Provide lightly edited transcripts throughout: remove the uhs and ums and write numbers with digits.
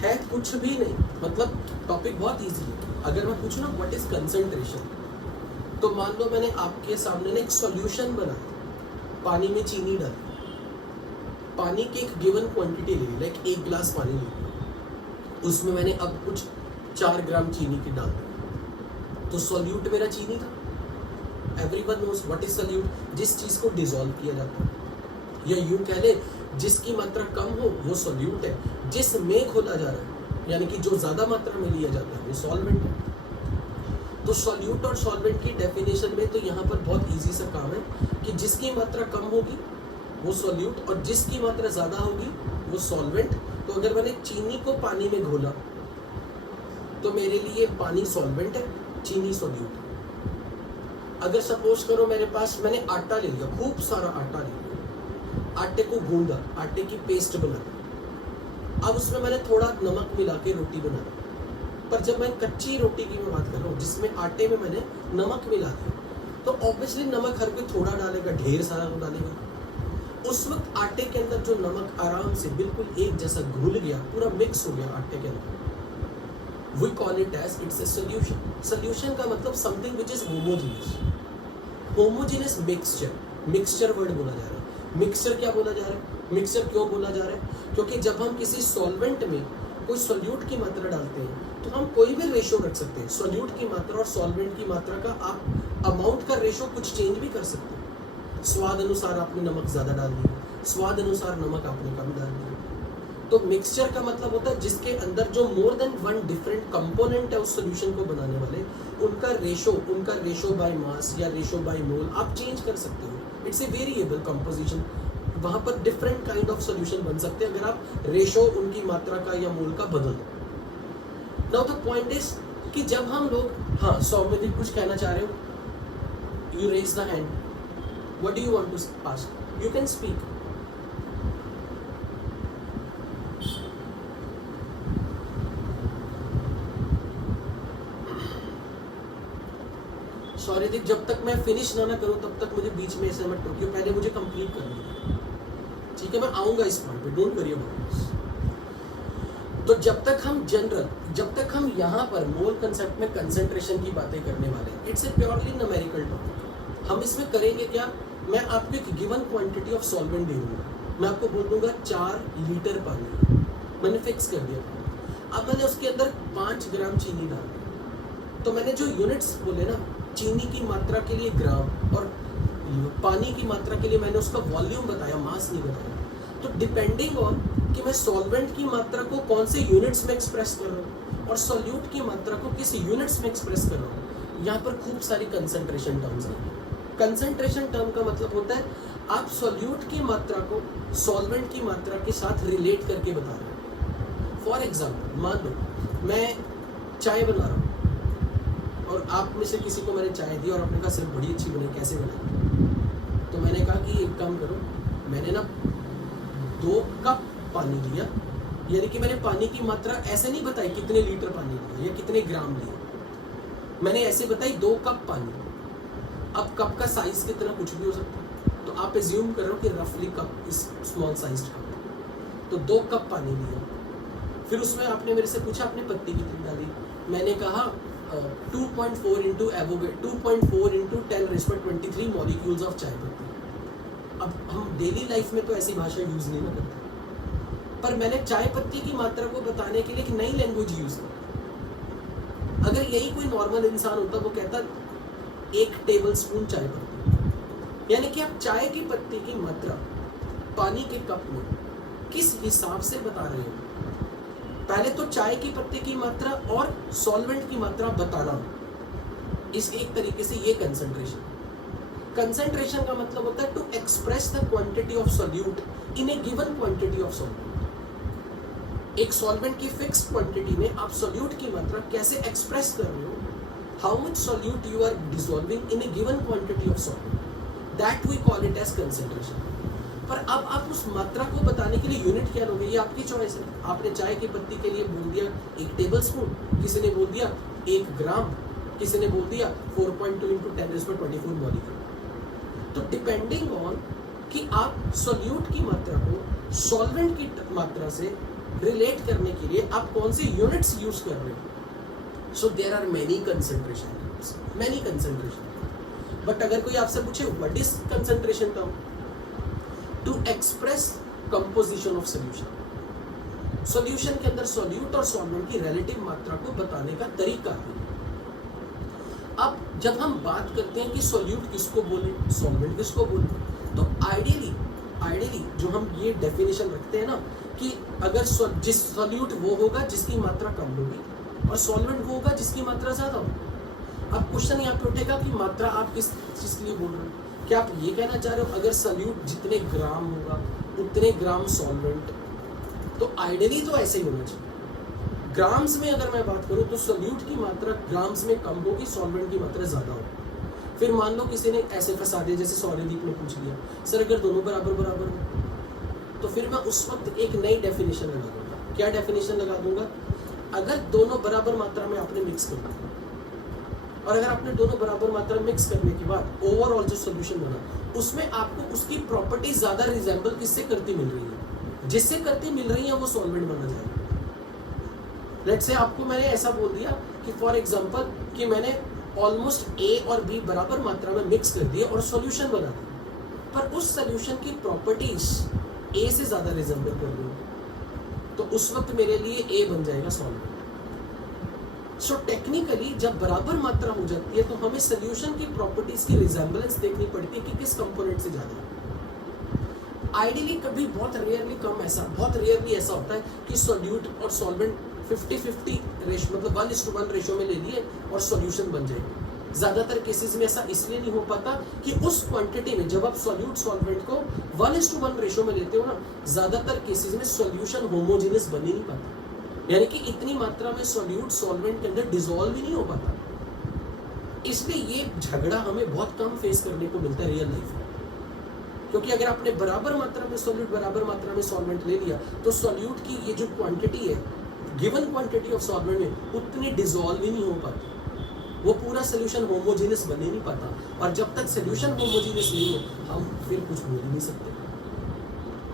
है कुछ भी नहीं, मतलब टॉपिक बहुत इजी है। अगर मैं पूछूं ना व्हाट इज कंसंट्रेशन, तो मान लो मैंने आपके सामने ना एक सॉल्यूशन बनाया, पानी में चीनी डाली, पानी की एक गिवन क्वांटिटी ले ली, लाइक 1 गिलास पानी ले लिया, उसमें मैंने अब कुछ 4 ग्राम चीनी की डाल दी, तो सॉल्यूट मेरा चीनी था। Everyone knows what is solute, जिस चीज को डिसॉल्व किया जाता है, या यूं कह ले जिसकी मात्रा कम हो वो सॉल्यूट है, जिसमें खोला जा रहा है यानी कि जो ज्यादा मात्रा में लिया जाता है वो सॉल्वेंट है। तो सॉल्यूट और सॉल्वेंट की डेफिनेशन में तो यहाँ पर बहुत इजी सा काम है कि जिसकी मात्रा कम होगी वो सॉल्यूट और जिसकी मात्रा ज्यादा होगी वो सॉल्वेंट। तो अगर मैंने चीनी को पानी में घोला तो मेरे लिए पानी सॉल्वेंट है, चीनी सॉल्यूट है। अगर सपोज करो मेरे पास मैंने आटा ले लिया, खूब सारा आटा ले लिया, आटे को गूंदा, आटे की पेस्ट बना, अब उसमें मैंने थोड़ा नमक मिला के रोटी बना। पर जब मैं कच्ची रोटी की मैं बात कर रहा हूँ जिसमें आटे में मैंने नमक मिला दिया, तो ऑब्वियसली नमक हर कोई थोड़ा डालेगा, ढेर सारा तो डालेगा। उस वक्त आटे के अंदर जो नमक आराम से बिल्कुल एक जैसा घुल गया, पूरा मिक्स हो गया आटे के अंदर, we call it as it's a solution. Solution का मतलब something which is homogeneous. Homogeneous mixture, mixture word बोला जा रहा है। Mixture क्या बोला जा रहा है? Mixture क्यों बोला जा रहा है? क्योंकि जब हम किसी solvent में कोई solute की मात्रा डालते हैं तो हम कोई भी रेशो रख सकते हैं। solute की मात्रा और solvent की मात्रा का आप अमाउंट का रेशो कुछ चेंज भी कर सकते हैं। स्वाद अनुसार आपने नमक ज़्यादा डाल दिया, स्वाद अनुसार नमक आपने कम डाल दिया। तो मिक्सचर का मतलब होता है जिसके अंदर जो more than one different component है उस सॉल्यूशन को बनाने वाले, उनका रेशो बाय मास या रेशो बाय मोल आप चेंज कर सकते हो। इट्स ए वेरिएबल कंपोजिशन, वहां पर डिफरेंट काइंड ऑफ सॉल्यूशन बन सकते हैं अगर आप रेशो उनकी मात्रा का या मोल का बदल दो। नाउ द पॉइंट इज कि जब हम लोग, हाँ सौम्यदीप कुछ कहना चाह रहे हो, you raise the hand, what do you want to ask, you can speak. Sorry Deep, जब तक मैं फिनिश ना करूं तब तक मुझे बीच में ऐसे मत टोकियो, पहले मुझे कंप्लीट करनी है, ठीक है? मैं आऊंगा इस पॉइंट पे, डोंट वरी अबाउट दिस। तो जब तक हम यहाँ पर मोल कंसेप्ट में कंसंट्रेशन की बातें करने वाले हैं, it's a purely numerical topic. हम इसमें करेंगे क्या, मैं आपको एक गिवन क्वांटिटी ऑफ सॉल्वेंट दे दूंगा, मैं आपको बोल दूंगा 4 लीटर पानी, मैंने फिक्स कर दिया। अब मैंने उसके अंदर 5 ग्राम चीनी डाल दी, तो मैंने जो यूनिट्स बोले ना, चीनी की मात्रा के लिए ग्राम और पानी की मात्रा के लिए मैंने उसका वॉल्यूम बताया, मास नहीं बताया। तो डिपेंडिंग ऑन कि मैं सॉल्वेंट की मात्रा को कौन से यूनिट्स में एक्सप्रेस कर रहा हूँ और सॉल्यूट की मात्रा को किस यूनिट्स में एक्सप्रेस कर रहा हूँ, यहाँ पर खूब सारी कंसंट्रेशन टर्म्स हैं। कंसंट्रेशन टर्म का मतलब होता है आप सॉल्यूट की मात्रा को सॉल्वेंट की मात्रा के साथ रिलेट करके बता रहे हो। फॉर एग्जाम्पल मान लो मैं चाय बना रहा हूँ और आप में से किसी को मैंने चाय दी और आपने कहा सर बड़ी अच्छी बनी, कैसे बनाई? तो मैंने कहा कि एक काम करो, मैंने ना 2 कप पानी लिया, यानी कि मैंने पानी की मात्रा ऐसे नहीं बताई कितने लीटर पानी लिया या कितने ग्राम लिया, मैंने ऐसे बताई 2 कप पानी। अब कप का साइज कितना कुछ भी हो सकता है, तो आप एज्यूम कर रहे हो कि रफली कप इस स्मॉल साइज कप, तो 2 कप पानी लिया। फिर उसमें आपने मेरे से पूछा आपने पत्ती कितनी डाली, मैंने कहा 2.4 इंटू 10⁻23 मॉलिक्यूल्स ऑफ चाय पत्ती। अब हम डेली लाइफ में तो ऐसी भाषा यूज नहीं ना करते, पर मैंने चाय पत्ती की मात्रा को बताने के लिए एक नई लैंग्वेज यूज की। अगर यही कोई नॉर्मल इंसान होता वो कहता 1 टेबलस्पून चाय पत्ती, यानी कि आप चाय की पत्ती की मात्रा पानी के कप में किस हिसाब से बता रहे हो। पहले तो चाय की पत्ती की मात्रा और सॉल्वेंट की मात्रा बताना, इस एक तरीके से ये कंसंट्रेशन का मतलब होता है to express the quantity of solute in a given quantity of solvent. एक सॉल्वेंट की फिक्स्ड क्वांटिटी में आप सॉल्यूट की मात्रा कैसे एक्सप्रेस कर रहे हो, how much solute you are dissolving in a given quantity of solvent, that we call it as concentration. पर अब आप उस मात्रा को बताने के लिए यूनिट क्या लोगे, ये आपकी चॉइस है। आपने चाय की पत्ती के लिए बोल दिया 1 टेबलस्पून, किसी ने बोल दिया 1 ग्राम, किसी ने बोल दिया 4.2 इंटू 10⁻24 मॉलिक्यूल। तो डिपेंडिंग ऑन कि आप सॉल्यूट की मात्रा को सॉल्वेंट की मात्रा से रिलेट करने के लिए आप कौन सी यूनिट्स यूज कर रहे हो। So there are many concentration. But अगर कोई आपसे पूछे what is concentration term, to express composition of solution, solution के अंदर सॉल्यूट और सॉल्वेंट की रिलेटिव मात्रा को बताने का तरीका है। अब जब हम बात करते हैं कि सॉल्यूट किसको बोले, सॉल्वेंट किसको बोले, तो आइडियली जो हम ये डेफिनेशन रखते हैं ना कि अगर जिस सॉल्यूट वो होगा जिसकी मात्रा कम होगी और सॉल्वेंट वो होगा जिसकी मात्रा ज्यादा होगी। अब क्वेश्चन यहाँ पे उठेगा कि मात्रा आप किस चीज के लिए बोल रहे हो, क्या आप ये कहना चाह रहे हो अगर सॉल्यूट जितने ग्राम होगा उतने ग्राम सॉल्वेंट, तो आइडियली तो ऐसे ही होना चाहिए। ग्राम्स में अगर मैं बात करूं तो सॉल्यूट की मात्रा ग्राम्स में कम होगी, सॉल्वेंट की मात्रा ज्यादा होगी। फिर मान लो किसी ने ऐसे फंसा दिया जैसे सौर्यदीप ने पूछ लिया, सर अगर दोनों बराबर हो, तो फिर मैं उस वक्त एक नई डेफिनेशन लगा दूंगा। क्या डेफिनेशन लगा दूंगा, अगर दोनों बराबर मात्रा में आपने मिक्स कर दिया और अगर आपने दोनों बराबर मात्रा मिक्स करने के बाद ओवरऑल जो सोल्यूशन बना उसमें आपको उसकी प्रॉपर्टी ज्यादा रिजेंबल किससे करती मिल रही है, जिससे करती मिल रही है वो सॉल्वेंट बना जाएगा। लेट्स से आपको मैंने ऐसा बोल दिया कि फॉर एग्जांपल कि मैंने ऑलमोस्ट ए और बी बराबर मात्रा में मिक्स कर दिया और सॉल्यूशन बना दिया, पर उस सॉल्यूशन की प्रॉपर्टीज ए से ज्यादा रिजेंबल कर रही है, तो उस वक्त मेरे लिए ए बन जाएगा सॉल्वेंट। सो टेक्निकली जब बराबर मात्रा हो जाती है तो हमें सॉल्यूशन की प्रॉपर्टीज की रिजेंबलेंस देखनी पड़ती है कि किस कंपोनेंट से ज्यादा है। आइडियली कभी बहुत रेयरली ऐसा होता है कि सॉल्यूट और सॉल्वेंट 50-50 रेशो मतलब 1:1 रेशो में ले लिए और सॉल्यूशन बन जाएगा। ज्यादातर केसेस में ऐसा इसलिए नहीं हो पाता कि उस क्वांटिटी में जब आप सॉल्यूट सॉल्वेंट को 1:1 रेशो में लेते हो ना, ज्यादातर केसेस में सॉल्यूशन होमोजेनियस बन ही नहीं पाता, यानी कि इतनी मात्रा में सॉल्यूट सॉल्वेंट के अंदर डिसॉल्व ही नहीं हो पाता। इसलिए ये झगड़ा हमें बहुत कम फेस करने को मिलता है रियल लाइफ में, क्योंकि अगर आपने बराबर मात्रा में सॉल्यूट बराबर मात्रा में सॉल्वेंट ले लिया तो सॉल्यूट की ये जो क्वांटिटी है गिवन क्वांटिटी ऑफ सॉल्वेंट में उतनी डिसॉल्व ही नहीं हो पाती, वो पूरा सोल्यूशन होमोजेनियस बन ही नहीं पाता। और जब तक सोल्यूशन होमोजेनियस नहीं है हम फिर कुछ बोल ही नहीं सकते।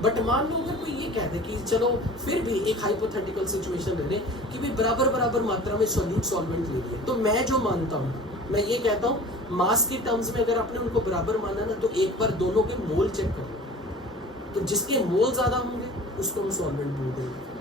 बट मान लो अगर कोई ये कह दे कि चलो फिर भी एक हाइपोथेटिकल सिचुएशन ले लें कि भाई बराबर मात्रा में सॉल्यूट सॉल्वेंट ले लिए, तो मैं जो मानता हूँ मैं ये कहता हूँ मास की टर्म्स में अगर आपने उनको बराबर माना ना तो एक बार दोनों के मोल चेक करो, तो जिसके मोल ज्यादा होंगे उसको हम सॉल्वेंट बोल देंगे।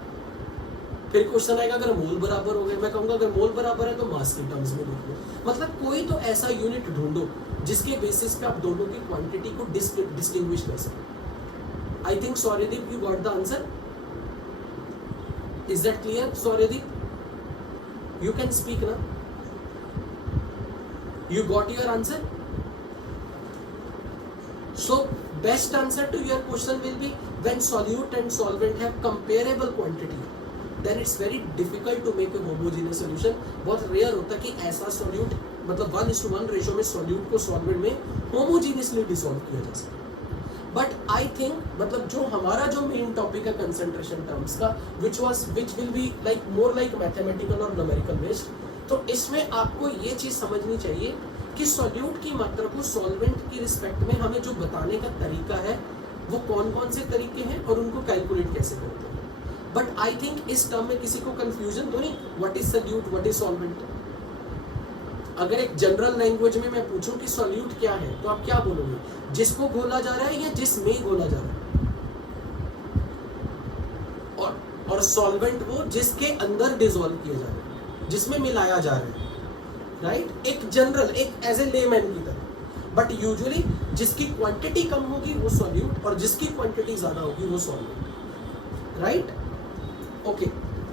फिर क्वेश्चन आएगा अगर मोल बराबर हो गए, मैं कहूंगा अगर मोल बराबर है तो मास की टर्म्स में देख लो। मतलब कोई तो ऐसा यूनिट ढूंढो जिसके बेसिस पे आप दोनों की क्वांटिटी को डिस्टिंग्विश कर सको। I think Souryadeep you got the answer, is that clear Souryadeep? You can speak ना, you got your answer? So best answer to your question will be when solute and solvent have comparable quantity, then it's very difficult to make a homogeneous solution। बहुत rare होता है कि ऐसा solute मतलब 1:1 ratio में solute को solvent में homogeneously dissolve किया जा सके। बट आई थिंक मतलब जो हमारा जो मेन टॉपिक है कंसंट्रेशन टर्म्स का which will be like more like mathematical और numerical based, तो इसमें आपको ये चीज समझनी चाहिए कि सॉल्यूट की मात्रा को सॉल्वेंट की रिस्पेक्ट में हमें जो बताने का तरीका है वो कौन कौन से तरीके हैं और उनको कैलकुलेट कैसे करते हैं। बट आई थिंक इस टर्म में किसी को कंफ्यूजन तो नहीं, what is solute what is solvent. अगर एक जनरल लैंग्वेज में मैं पूछूं कि सॉल्यूट क्या है तो आप क्या बोलोगे, जिसको घोला जा रहा है या जिसमें घोला जा रहा है, और सॉल्वेंट वो जिसके अंदर डिसॉल्व किया जा रहा है, जिसमें मिलाया जा रहा है, राइट। एक जनरल एक एज ए लेमैन की तरह। बट यूजुअली जिसकी क्वांटिटी कम होगी वो सॉल्यूट और जिसकी क्वांटिटी ज्यादा होगी वो सॉल्वेंट, राइट। ओके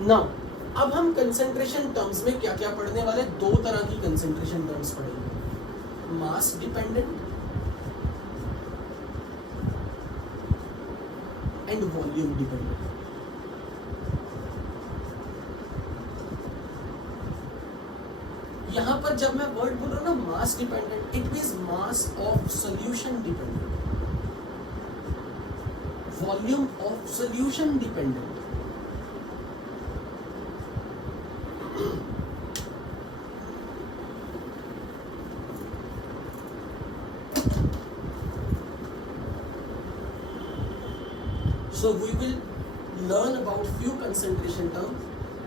नाउ अब हम कंसंट्रेशन टर्म्स में क्या क्या पढ़ने वाले, दो तरह की कंसंट्रेशन टर्म्स पढ़ेंगे, mass dependent and volume dependent. यहां पर जब मैं वर्ड बोल रहा हूं ना mass dependent, it means mass of solution dependent, volume of solution dependent. So we will learn about few concentration term,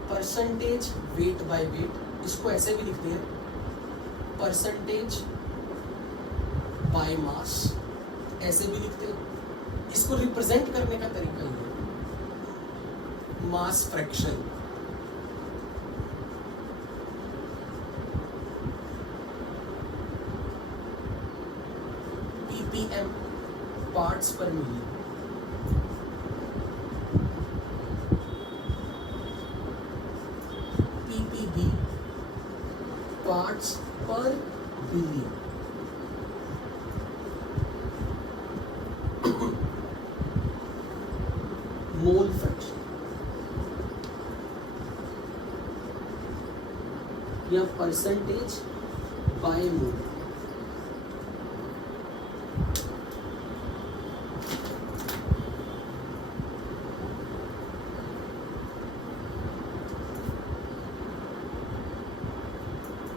percentage weight by weight, इसको ऐसे भी लिखते हैं परसेंटेज बाय मास, ऐसे भी लिखते हैं। इसको रिप्रेजेंट करने का तरीका ये है मास फ्रैक्शन, पीपीएम पार्ट्स पर मिलियन, पीपीबी पार्ट्स पर बिलियन, मोल फ्रैक्शन या परसेंटेज बाय मोल।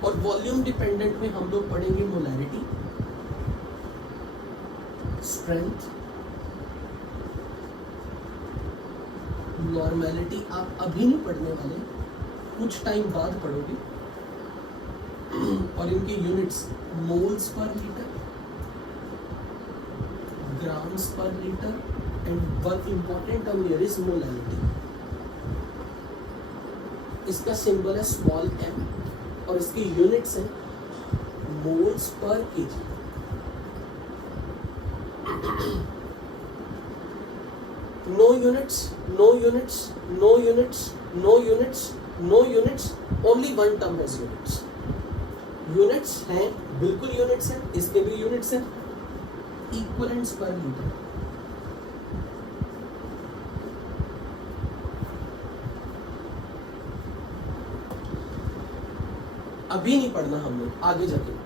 और वॉल्यूम डिपेंडेंट में हम लोग पढ़ेंगे मोलैरिटी, स्ट्रेंथ, नॉर्मेलिटी आप अभी नहीं पढ़ने वाले, कुछ टाइम बाद पढ़ोगे। और इनके units moles per litre, grams per litre, and one important term here is molarity. इसका सिंबल है स्मॉल m और इसकी यूनिट्स हैं मोल्स पर KG. No units, no units, no units, no units, no units, only one term has units. Units हैं, बिल्कुल units हैं, इसके भी यूनिट्स हैं, इक्विवेलेंट्स पर लीटर। अभी नहीं पढ़ना हम लोग, आगे जाके।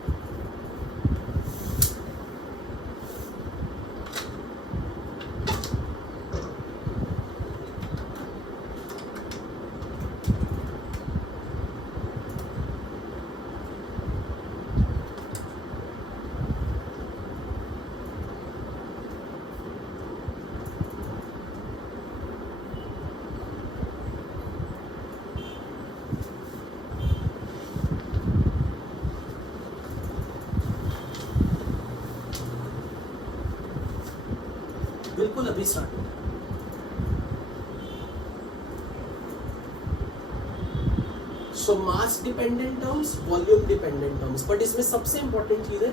बिल्कुल अभी स्टार्ट हो। So mass dependent terms, volume dependent terms, but इसमें सबसे इंपॉर्टेंट चीज है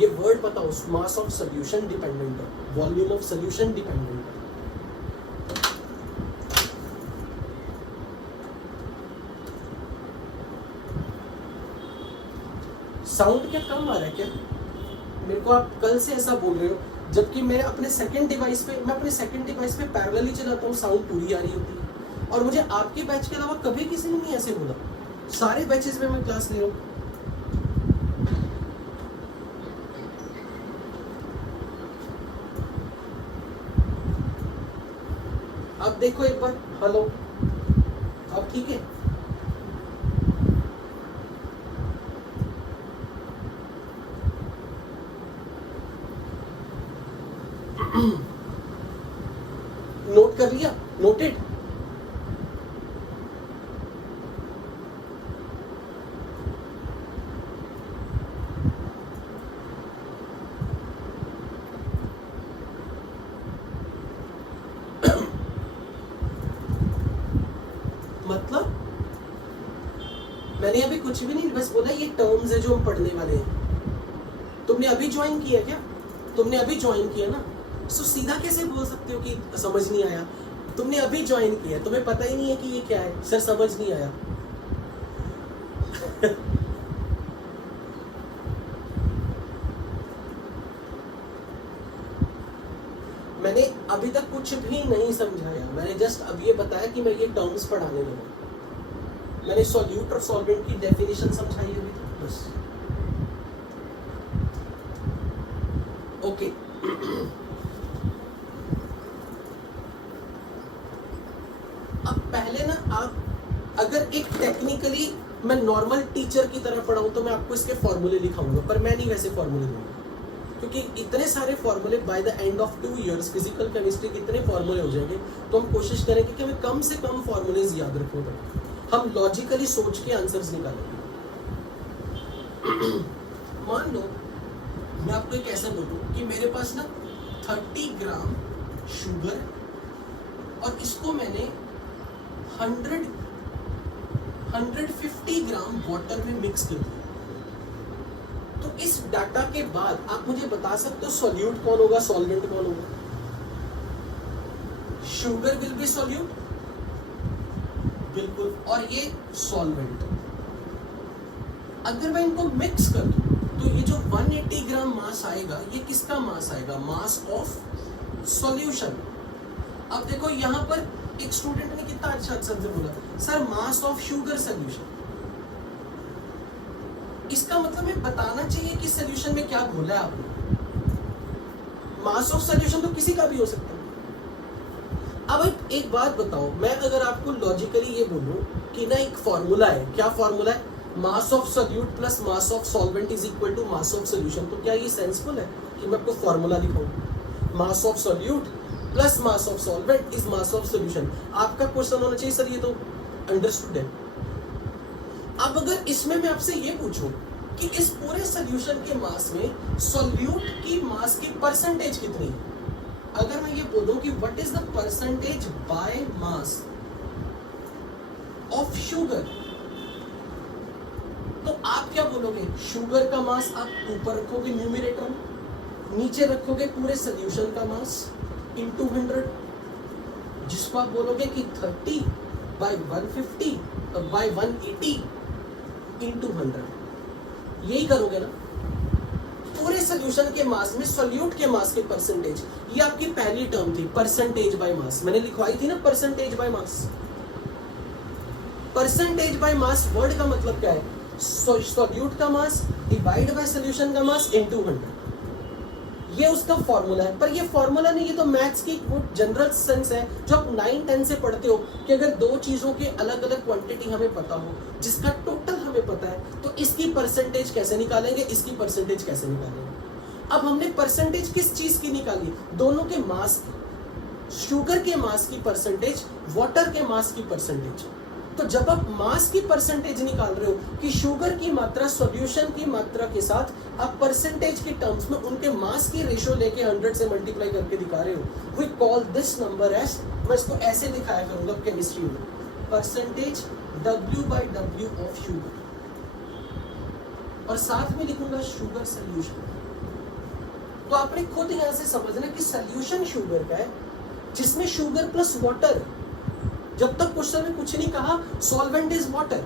ये वर्ड बताओ, mass of solution dependent term, volume of solution dependent term. Sound क्या कम आ रहा है क्या? मेरे को आप कल से ऐसा बोल रहे हो, जबकि मैं अपने सेकंड डिवाइस पे पैरेलली चलाता हूँ, साउंड पूरी आ रही होती है। और मुझे आपके बैच के अलावा कभी किसी ने नहीं ऐसे बोला, सारे बैचेस में मैं क्लास ले रहा हूँ। अब देखो एक बार, हेलो, अब ठीक है? नोट कर लिया? नोटेड? मतलब मैंने अभी कुछ भी नहीं, बस बोला ये टर्म्स है जो हम पढ़ने वाले हैं। तुमने अभी ज्वाइन किया क्या? तुमने अभी ज्वाइन किया ना, सो सीधा कैसे बोल सकते हो कि समझ नहीं आया? तुमने अभी ज्वाइन किया, तुम्हें पता ही नहीं है कि ये क्या है, सर समझ नहीं आया। मैंने अभी तक कुछ भी नहीं समझाया, मैंने जस्ट अब ये बताया कि मैं ये टर्म्स पढ़ाने लगा। मैंने सॉल्यूट और सॉल्वेंट की डेफिनेशन समझाई अभी तक, बस। ओके अब पहले ना, आप अगर एक टेक्निकली मैं नॉर्मल टीचर की तरह पढ़ाऊं तो मैं आपको इसके फॉर्मूले लिखाऊंगा, पर मैं नहीं वैसे फॉर्मूले दूंगा। क्योंकि इतने सारे फॉर्मूले by the end of 2 years physical chemistry के इतने फॉर्मूले हो जाएंगे, तो हम कोशिश करेंगे कि हमें कम से कम फॉर्मूलेज याद रखने पड़े, हम लॉजिकली सोच के आंसर्स निकालेंगे। मान लो मैं आपको एक ऐसा बोलूं कि मेरे पास ना 30 ग्राम शुगर और इसको मैंने 150 ग्राम वाटर में मिक्स कर दिया, तो इस डाटा के बाद आप मुझे बता सकते हो सॉल्यूट कौन होगा, सॉल्वेंट कौन होगा? शुगर विल बी सॉल्यूट, बिल्कुल, और ये सॉल्वेंट। अगर मैं इनको मिक्स कर दूं तो ये जो 180 ग्राम मास आएगा, ये किसका मास आएगा? मास ऑफ सॉल्यूशन। अब देखो यहाँ पर एक स्टूडेंट ने कितना अच्छा आंसर से बोला, sir mass of sugar solution. इसका मतलब मैं बताना चाहिए कि सॉल्यूशन में क्या घोला है आपने। मास ऑफ सॉल्यूशन तो किसी का भी हो सकता है। अब एक बात बताओ, मैं अगर आपको लॉजिकली ये बोलूं कि ना एक फॉर्मूला है, क्या फॉर्मूला है? Mass of solute plus mass of solvent is equal to mass of solution. तो क्या ये सेंसफुल है कि मैं आपको फॉर्मूला दिखाऊं? मास of solute plus mass of solvent is mass of solution. आपका क्वेश्चन होना चाहिए सर ये तो अंडरस्टूड है। अब अगर इसमें मैं आपसे ये पूछूं कि इस पूरे सॉल्यूशन के मास में सॉल्यूट की मास की परसेंटेज कितनी है, अगर मैं ये बोलूं कि what is the percentage by mass of sugar, तो आप क्या बोलोगे? शुगर का मास आप ऊपर रखोगे न्यूमरेटर में, नीचे रखोगे पूरे सॉल्यूशन का मास इनटू 100, जिसको आप बोलोगे कि 30 बाय 150 बाय 180 इनटू 100। यही करोगे ना? पूरे सॉल्यूशन के मास में सॉल्यूट के मास के परसेंटेज, ये आपकी पहली टर्म थी, परसेंटेज बाय मास। मैंने लिखवाई थी ना percentage by mass. Percentage by mass word का मतलब क्या है? सॉल्यूट का मास डिवाइड बाय सॉल्यूशन का मास इनटू 100। ये उसका फॉर्मूला है। पर ये फॉर्मूला नहीं, ये तो मैथ्स की वो जनरल सेंस है जो आप 9-10 से पढ़ते हो कि अगर दो चीजों के अलग अलग क्वांटिटी हमें पता हो, जिसका टोटल हमें पता है, तो इसकी परसेंटेज कैसे निकालेंगे, इसकी परसेंटेज कैसे निकालेंगे। अब हमने परसेंटेज किस चीज की निकाली? दोनों के मास की। शुगर के मास की परसेंटेज, वाटर के मास की परसेंटेज। तो जब आप मास की परसेंटेज निकाल रहे हो कि शुगर की मात्रा सॉल्यूशन की मात्रा के साथ, आप परसेंटेज के टर्म्स में उनके मास की रेशियो लेके 100 से मल्टीप्लाई करके दिखा रहे हो, we call this number as, मैं इसको ऐसे दिखाया करूंगा केमिस्ट्री में, परसेंटेज W/W ऑफ शुगर, और साथ में लिखूंगा शुगर सॉल्यूशन। तो आपने खुद यहां से समझना कि सॉल्यूशन शुगर का है जिसमें शुगर प्लस वाटर। जब तक क्वेश्चन में कुछ नहीं कहा सॉल्वेंट इज वाटर,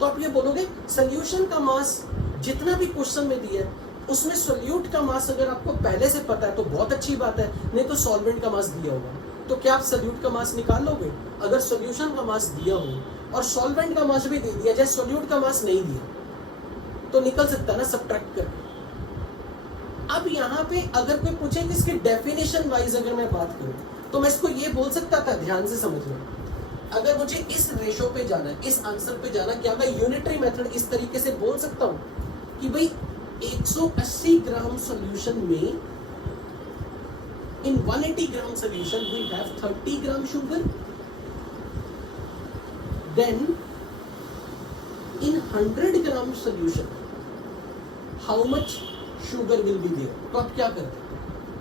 तो आप ये बोलोगे सॉल्यूशन का मास जितना भी क्वेश्चन में दिया है उसमें सॉल्यूट का मास अगर आपको पहले से पता है तो बहुत अच्छी बात है, नहीं तो सॉल्वेंट का मास दिया होगा तो क्या आप सॉल्यूट का मास निकाल लोगे? अगर सॉल्यूशन का मास दिया हो और सॉल्वेंट का मास भी दे दिया जाए, सॉल्यूट का मास नहीं दिया, तो निकल सकता है ना सब्ट्रैक्ट करके। अब यहाँ पे अगर कोई पूछे कि इसकी डेफिनेशन वाइज अगर मैं बात करूं तो मैं इसको ये बोल सकता था, ध्यान से समझना, अगर मुझे इस रेशो पे जाना है, इस आंसर पे जाना, क्या मैं यूनिटरी मेथड इस तरीके से बोल सकता हूं कि भाई 180 ग्राम सॉल्यूशन में in 180 gram solution we have 30 gram sugar, then in 100 gram solution how much sugar will be there. तो आप क्या करते हैं?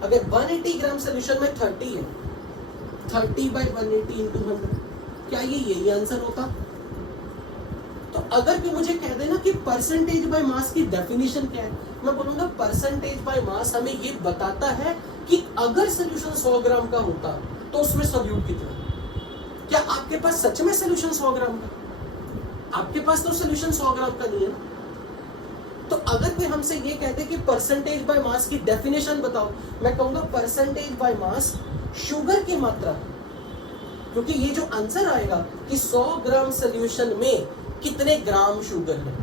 अगर 180 ग्राम सॉल्यूशन में 30 है, 30 बाय 180 इंटू 100, क्या ये यही आंसर होता? तो अगर कोई मुझे कह देना कि परसेंटेज बाय मास की डेफिनेशन क्या है, मैं बोलूंगा परसेंटेज बाय मास हमें ये बताता है कि अगर सॉल्यूशन 100 ग्राम का होता तो उसमें सॉल्यूट कितना। क्या आपके पास सच में सॉल्यूशन 100 ग्राम का? आपके पास तो सॉल्यूशन 100 ग्राम का नहीं है ना। तो अगर कोई हमसे ये कहते कि परसेंटेज बाय मास की डेफिनेशन बताओ, मैं कहूंगा परसेंटेज बाय मास शुगर की मात्रा, क्योंकि ये जो आंसर आएगा कि 100 ग्राम सॉल्यूशन में कितने ग्राम शुगर है,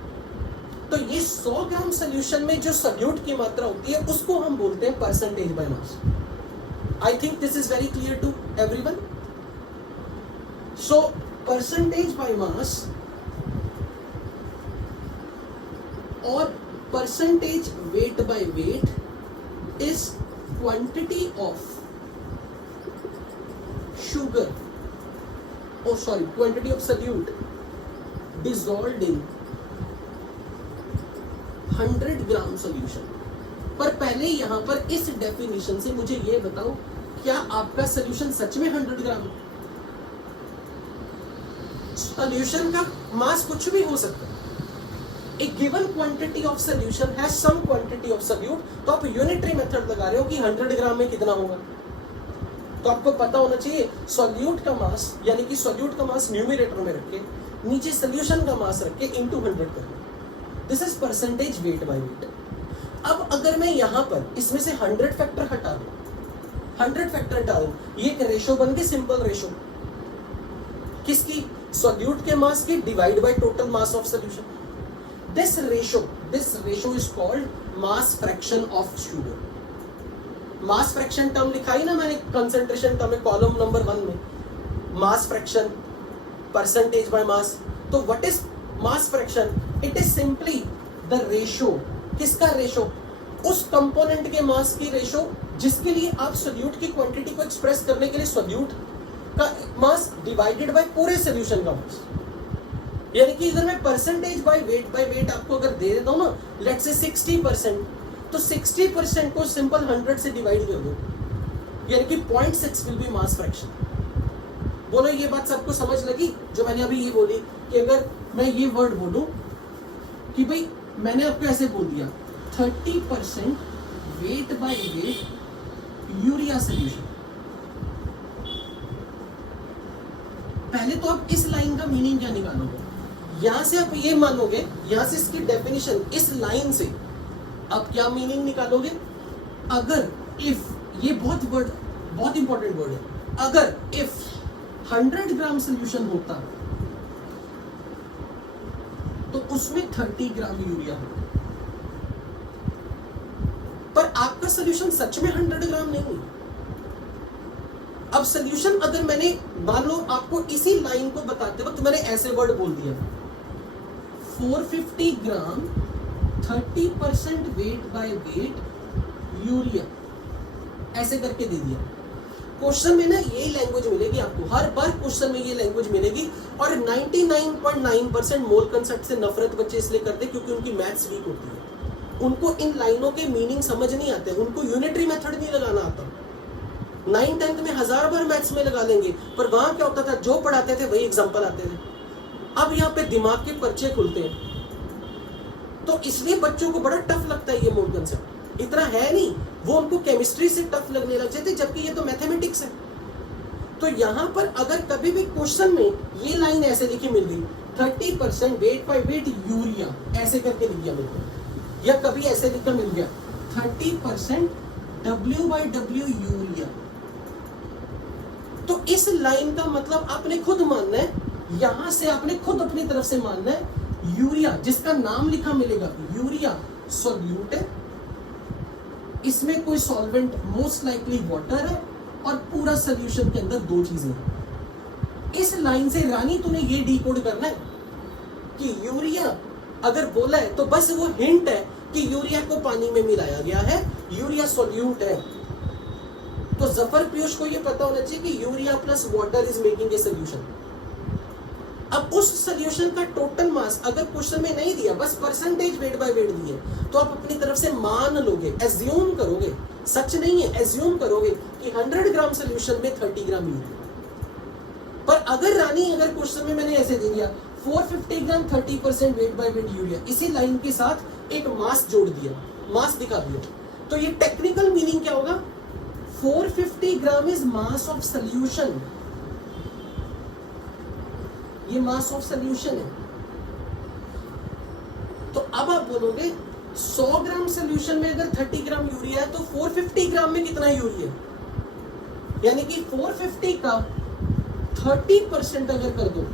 तो ये 100 ग्राम सॉल्यूशन में जो सॉल्यूट की मात्रा होती है उसको हम बोलते हैं percentage by mass. I think this is very clear to everyone. So percentage by mass और percentage weight by weight is quantity of sugar, quantity of solute dissolved in 100 gram solution. पर पहले यहां पर इस डेफिनेशन से मुझे ये बताओ, क्या आपका सॉल्यूशन सच में 100 ग्राम है? सॉल्यूशन का मास कुछ भी हो सकता है। A given quantity of solution has some quantity of solute, तो आप यूनिटरी मेथड लगा रहे हो कि 100 ग्राम में कितना होगा, तो आपको पता होना चाहिए सॉल्यूट का मास, यानी कि सॉल्यूट का मास न्यूमरेटर में रख के नीचे सॉल्यूशन का मास रख के इनटू 100 कर, this is percentage weight by wait. अब अगर मैं यहाँ पर इसमें से 100 फैक्टर हटा दूं, 100 फैक्टर हटा दूं, ये एक रेशो बन गई, सिंपल रेशो किसकी, सॉल्यूट के मास की divide by total mass of solution. This ratio is called mass fraction of sugar. Mass fraction term लिखा ही ना मैंने कंसंट्रेशन टर्म में कॉलम नंबर 1 में, mass fraction percentage by mass। तो what is mass fraction? It is simply the ratio, किसका ratio, उस component के मास की रेशो जिसके लिए आप सोल्यूट की क्वांटिटी को एक्सप्रेस करने के लिए सोल्यूट का मास डिवाइडेड बाय पूरे सोल्यूशन का मास। यानी कि अगर मैं परसेंटेज बाय वेट आपको अगर दे देता हूं ना, लेट्स से 60%, तो 60% को सिंपल 100 से डिवाइड कर दो, यानी कि 0.6 विल बी मास फ्रैक्शन। बोलो ये बात सबको समझ लगी जो मैंने अभी ये बोली, कि अगर मैं ये वर्ड बोलूं कि भाई मैंने आपको ऐसे बोल दिया 30% wait by weight urea solution, पहले तो आप इस लाइन का मीनिंग क्या निकालोगे, यहां से आप ये मानोगे, यहां से इसकी डेफिनेशन इस लाइन से आप क्या मीनिंग निकालोगे, अगर इफ, ये बहुत इंपॉर्टेंट वर्ड है, अगर इफ 100 ग्राम सोल्यूशन होता तो उसमें 30 ग्राम यूरिया होता, पर आपका सोल्यूशन सच में 100 ग्राम नहीं। अब सोल्यूशन अगर मैंने मान लो आपको इसी लाइन को बताते वक्त मैंने ऐसे वर्ड बोल दिया 450 ग्राम 30% वेट बाय वेट यूरिया, ऐसे करके दे दिया, क्वेश्चन में ना ये लैंग्वेज मिलेगी आपको, हर बार क्वेश्चन में ये लैंग्वेज मिलेगी। और 99.9% मोल कंसेप्ट से नफरत बच्चे इसलिए करते क्योंकि उनकी मैथ्स वीक होती है, उनको इन लाइनों के मीनिंग समझ नहीं आते, उनको यूनिटरी मेथड नहीं लगाना आता। 9th-10th में 1000 बार मैथ्स में लगा लेंगे, पर वहां क्या होता था, जो पढ़ाते थे वही एग्जाम्पल आते थे। अब यहाँ पे दिमाग के पर्चे खुलते हैं, तो इसलिए बच्चों को बड़ा टफ लगता है ये मोल कंसेप्ट, इतना है नहीं, वो उनको केमिस्ट्री से टफ लगने लग जाते, जबकि ये तो मैथमेटिक्स है। तो यहाँ पर अगर कभी भी क्वेश्चन में ये लाइन ऐसे लिखी मिल गई 30% वेट बाय वेट यूरिया, ऐसे करके लिख दिया मेरे को, या कभी ऐसे लिखकर मिल गया 30% W/W यूरिया, तो इस लाइन का मतलब आपने खुद मानना है, यहां से आपने खुद अपनी तरफ से मानना है यूरिया, जिसका नाम लिखा मिलेगा यूरिया सॉल्यूट है, इसमें कोई सॉल्वेंट मोस्ट लाइकली वाटर है, और पूरा सॉल्यूशन के अंदर 2 चीजें हैं। इस लाइन से रानी तूने ये डिकोड करना है कि यूरिया अगर बोला है तो बस वो हिंट है कि यूरिया को पानी में मिलाया गया है, यूरिया सॉल्यूट है। तो जफर पीयूष को ये पता होना चाहिए कि urea plus water is making a solution. अब उस सोल्यूशन का टोटल मास अगर क्वेश्चन में नहीं दिया, बस परसेंटेज वेट बाय वेट दिए, तो आप अपनी तरफ से मान लोगे, एज्यूम करोगे, सच नहीं है, एज्यूम करोगे कि 100 ग्राम सोल्यूशन में 30 ग्राम यूरिया। पर अगर रानी, अगर क्वेश्चन में मैंने ऐसे दे दिया 450 ग्राम 30% वेट बाय वेट यूरिया, इसी लाइन के साथ एक मास जोड़ दिया, मास दिखा दिया, तो ये टेक्निकल मीनिंग क्या होगा, 450 gram is mass of solution, ये मास ऑफ सोल्यूशन है। तो अब आप बोलोगे 100 ग्राम सोल्यूशन में अगर 30 ग्राम यूरिया है तो 450 ग्राम में कितना यूरिया, यानी कि 450 का 30% अगर कर दो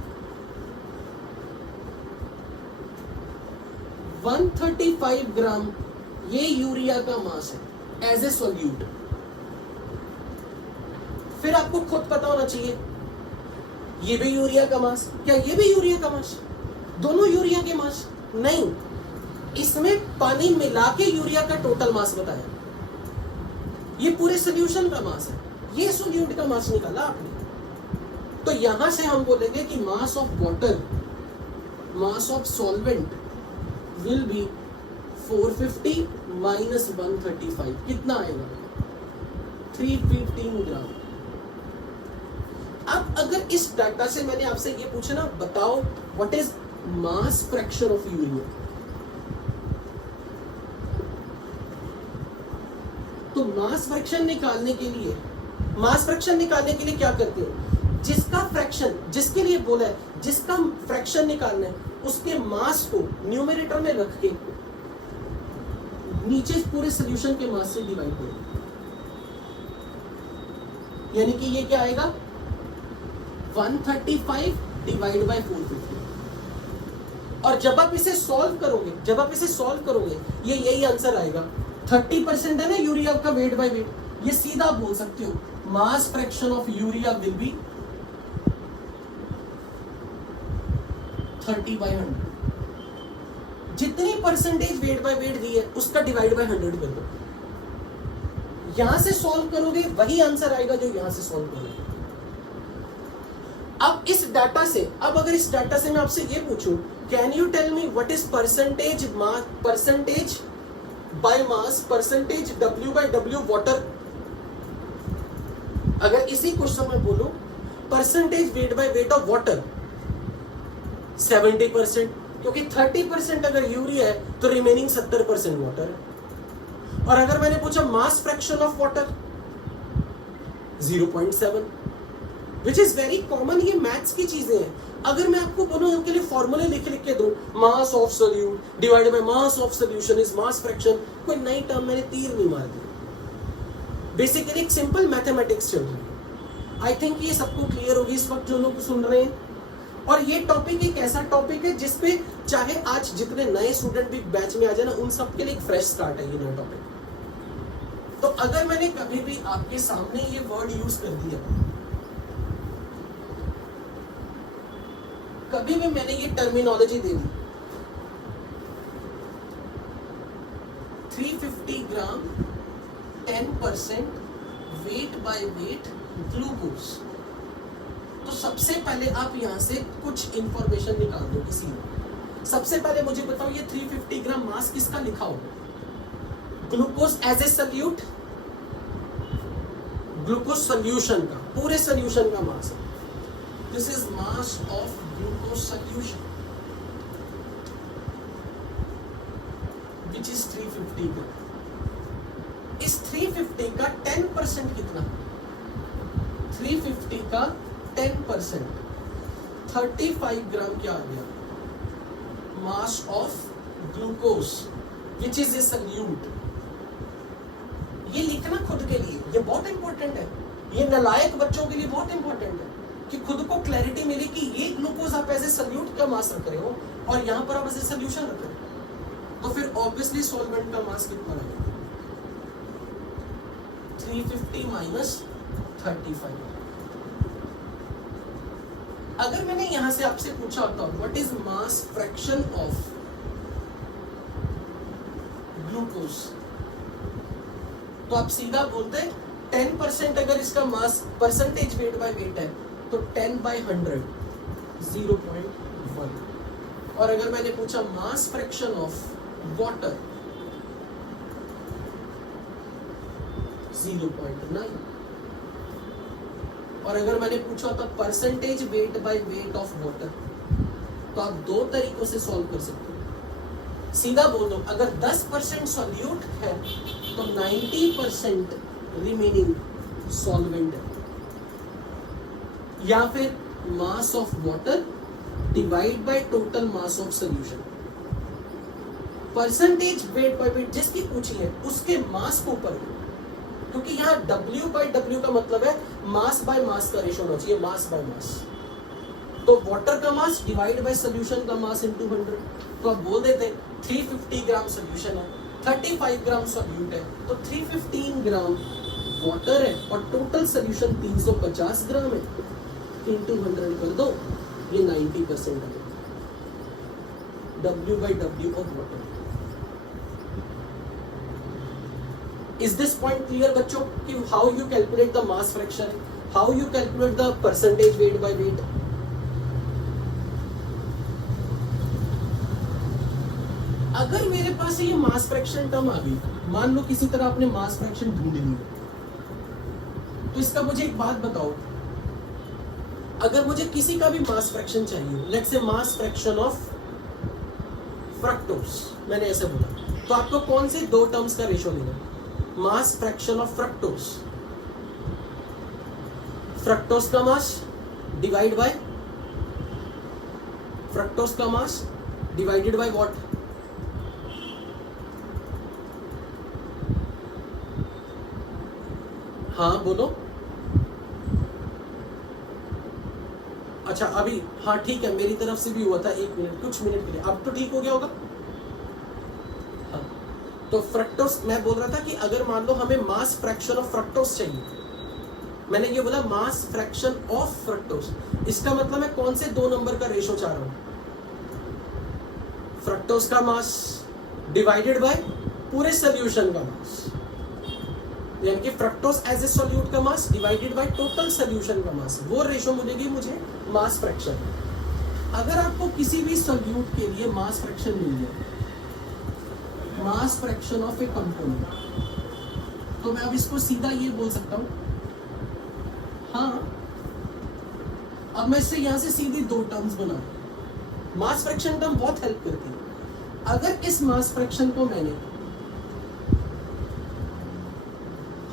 135 ग्राम, ये यूरिया का मास है एज ए सोल्यूट। फिर आपको खुद पता होना चाहिए ये भी यूरिया का मास, क्या ये भी यूरिया का मास, दोनों यूरिया के मास नहीं, इसमें पानी मिला के यूरिया का टोटल मास बताया, ये पूरे सोल्यूशन का मास है, ये सोल्यूट का मास निकाला आपने। तो यहां से हम बोलेंगे कि mass of water, mass of solvent will be 450 minus 135, कितना आएगा? 315 ग्राम। अब अगर इस डाटा से मैंने आपसे ये पूछा ना, बताओ what is mass fraction of urea, तो मास फ्रैक्शन निकालने के लिए, मास फ्रैक्शन निकालने के लिए क्या करते हो? जिसका फ्रैक्शन, जिसके लिए बोला है, जिसका फ्रैक्शन निकालना है, उसके मास को न्यूमरेटर में रख के नीचे पूरे सॉल्यूशन के मास से डिवाइड करो, यानी कि ये क्या आएगा? 135 डिवाइड बाय 450। और जब आप इसे सॉल्व करोगे, ये यही आंसर आएगा। 30% है ना यूरिया का वेट बाय वेट, ये सीधा आप बोल सकते हो mass fraction of urea will be 30/100। जितनी परसेंटेज वेट बाय वेट दी है उसका डिवाइड बाय 100 कर दो। यहां से सॉल्व करोगे वही आंसर आएगा जो यहां से सॉल्व करोगे। अब इस डाटा से, अब अगर इस डाटा से मैं आपसे ये पूछूं, can you tell me what is percentage mass, percentage by mass, percentage W by W water. अगर इसी क्वेश्चन में बोलूं percentage weight by weight of water 70%, क्योंकि 30% अगर यूरिया है तो रिमेनिंग 70% वाटर है। और अगर मैंने पूछा mass fraction of water 0.7, which is very common, ये मैथ्स की चीजें हैं। अगर मैं आपको बोलूं उनके लिए फॉर्मूले लिख के दूं, mass of solute divide by mass of solution is mass fraction, कोई नई टर्म मैंने तीर नहीं मार दी। बेसिकली एक सिंपल मैथमेटिक्स चल रही है। आई थिंक ये सबको क्लियर होगी इस वक्त जो लोग सुन रहे हैं। और ये टॉपिक एक ऐसा टॉपिक है जिसपे चाहे आज जितने नए स्टूडेंट भी बैच में आ जाए ना, उन सबके लिए एक फ्रेश स्टार्ट है ये नया टॉपिक। तो अगर मैंने कभी भी आपके सामने ये वर्ड यूज कर दिया, कभी भी मैंने ये terminology they the 350 gram 10% weight by wait glucose, तो सबसे पहले आप यहां से कुछ इंफॉर्मेशन निकाल दो किसी में। सबसे पहले मुझे बताओ ये 350 ग्राम मास किसका लिखा होगा? Glucose as a solute, glucose solution का, पूरे सॉल्यूशन का मास है। This is mass of glucose solution which is 350 gram. इस 350 का 10% कितना? 350 का 10% 35 ग्राम क्या आ गया? मास of glucose which is a solute. ये लिखना खुद के लिए, ये बहुत इंपॉर्टेंट है। ये नालायक बच्चों के लिए बहुत इंपॉर्टेंट है कि खुद को क्लैरिटी मिले कि ये ग्लूकोज आप एज ए सॉल्यूट का मास रख रहे हो और यहां पर आप एज ए सॉल्यूशन रख रहे हो, तो फिर ऑब्वियसली सॉल्वेंट का मास कितना रहेगा? 350 माइनस 35। अगर मैंने यहां से आपसे पूछा होता what is mass fraction of glucose, तो आप सीधा बोलते 10% अगर इसका mass percentage weight by wait है तो 10/100 0.1। और अगर मैंने पूछा मास फ्रैक्शन ऑफ वाटर 0.9। और अगर मैंने पूछा था percentage weight by weight of water, तो आप दो तरीकों से सॉल्व कर सकते हो। सीधा बोल दो अगर 10% सॉल्यूट है तो 90% रिमेनिंग सॉल्वेंट है, या फिर mass of water divide by total mass of solution. Percentage weight by wait जिसकी पूछी है उसके मास को ऊपर, क्योंकि यहाँ W बाय W का मतलब है मास बाय मास का रेशो होना चाहिए, मास बाय मास। तो वाटर का मास डिवाइड बाय सॉल्यूशन का मास इनटू 100। तो आप बोल देते 350 ग्राम सॉल्यूशन है, 35 ग्राम सॉल्यूट है, तो 315 ग्राम वाटर है और टोटल सॉल्यूशन 350 ग्राम है, इनटू 100 कर दो, ये 90% है W by W of water. Is this point clear बच्चों कि how you calculate the mass fraction, how you calculate the percentage weight by weight? अगर मेरे पास ये मास फ्रैक्शन टर्म आ गई, मान लो किसी तरह आपने मास फ्रैक्शन ढूंढ ली, तो इसका मुझे एक बात बताओ, अगर मुझे किसी का भी मास फ्रैक्शन चाहिए, let's say mass fraction of fructose, मैंने ऐसे बोला, तो आपको कौन से दो टर्म्स का रेशो लेना? मास फ्रैक्शन ऑफ फ्रक्टोज, फ्रक्टोज का मास डिवाइड बाय फ्रक्टोज का मास डिवाइडेड बाय व्हाट? हाँ बोलो। अच्छा अभी, हाँ ठीक है, मेरी तरफ से भी हुआ था 1 मिनट, कुछ मिनट के लिए, अब तो ठीक हो गया होगा। हाँ, तो फ्रक्टोज, मैं बोल रहा था कि अगर मान लो हमें मास फ्रैक्शन ऑफ फ्रक्टोज चाहिए, मैंने ये बोला मास फ्रैक्शन ऑफ फ्रक्टोज, इसका मतलब मैं कौन से दो नंबर का रेशो चाह रहा हूं? फ्रक्टोज का मास डिवाइडेड बाय पूरे सोल्यूशन का मास, यानी कि फ्रक्टोज एज ए सोल्यूट का mass divided by total solution का मास, वो रेशो मिलेगी मुझे मास फ्रैक्शन। अगर आपको किसी भी सोल्यूट के लिए मास फ्रैक्शन मिल जाए, मास फ्रैक्शन ऑफ ए कंपोनेंट, तो मैं अब इसको सीधा ये बोल सकता हूं, हाँ अब मैं इससे यहां से सीधी दो टर्म्स बना, मास फ्रैक्शन टर्म बहुत हेल्प करती है। अगर इस मास फ्रैक्शन को मैंने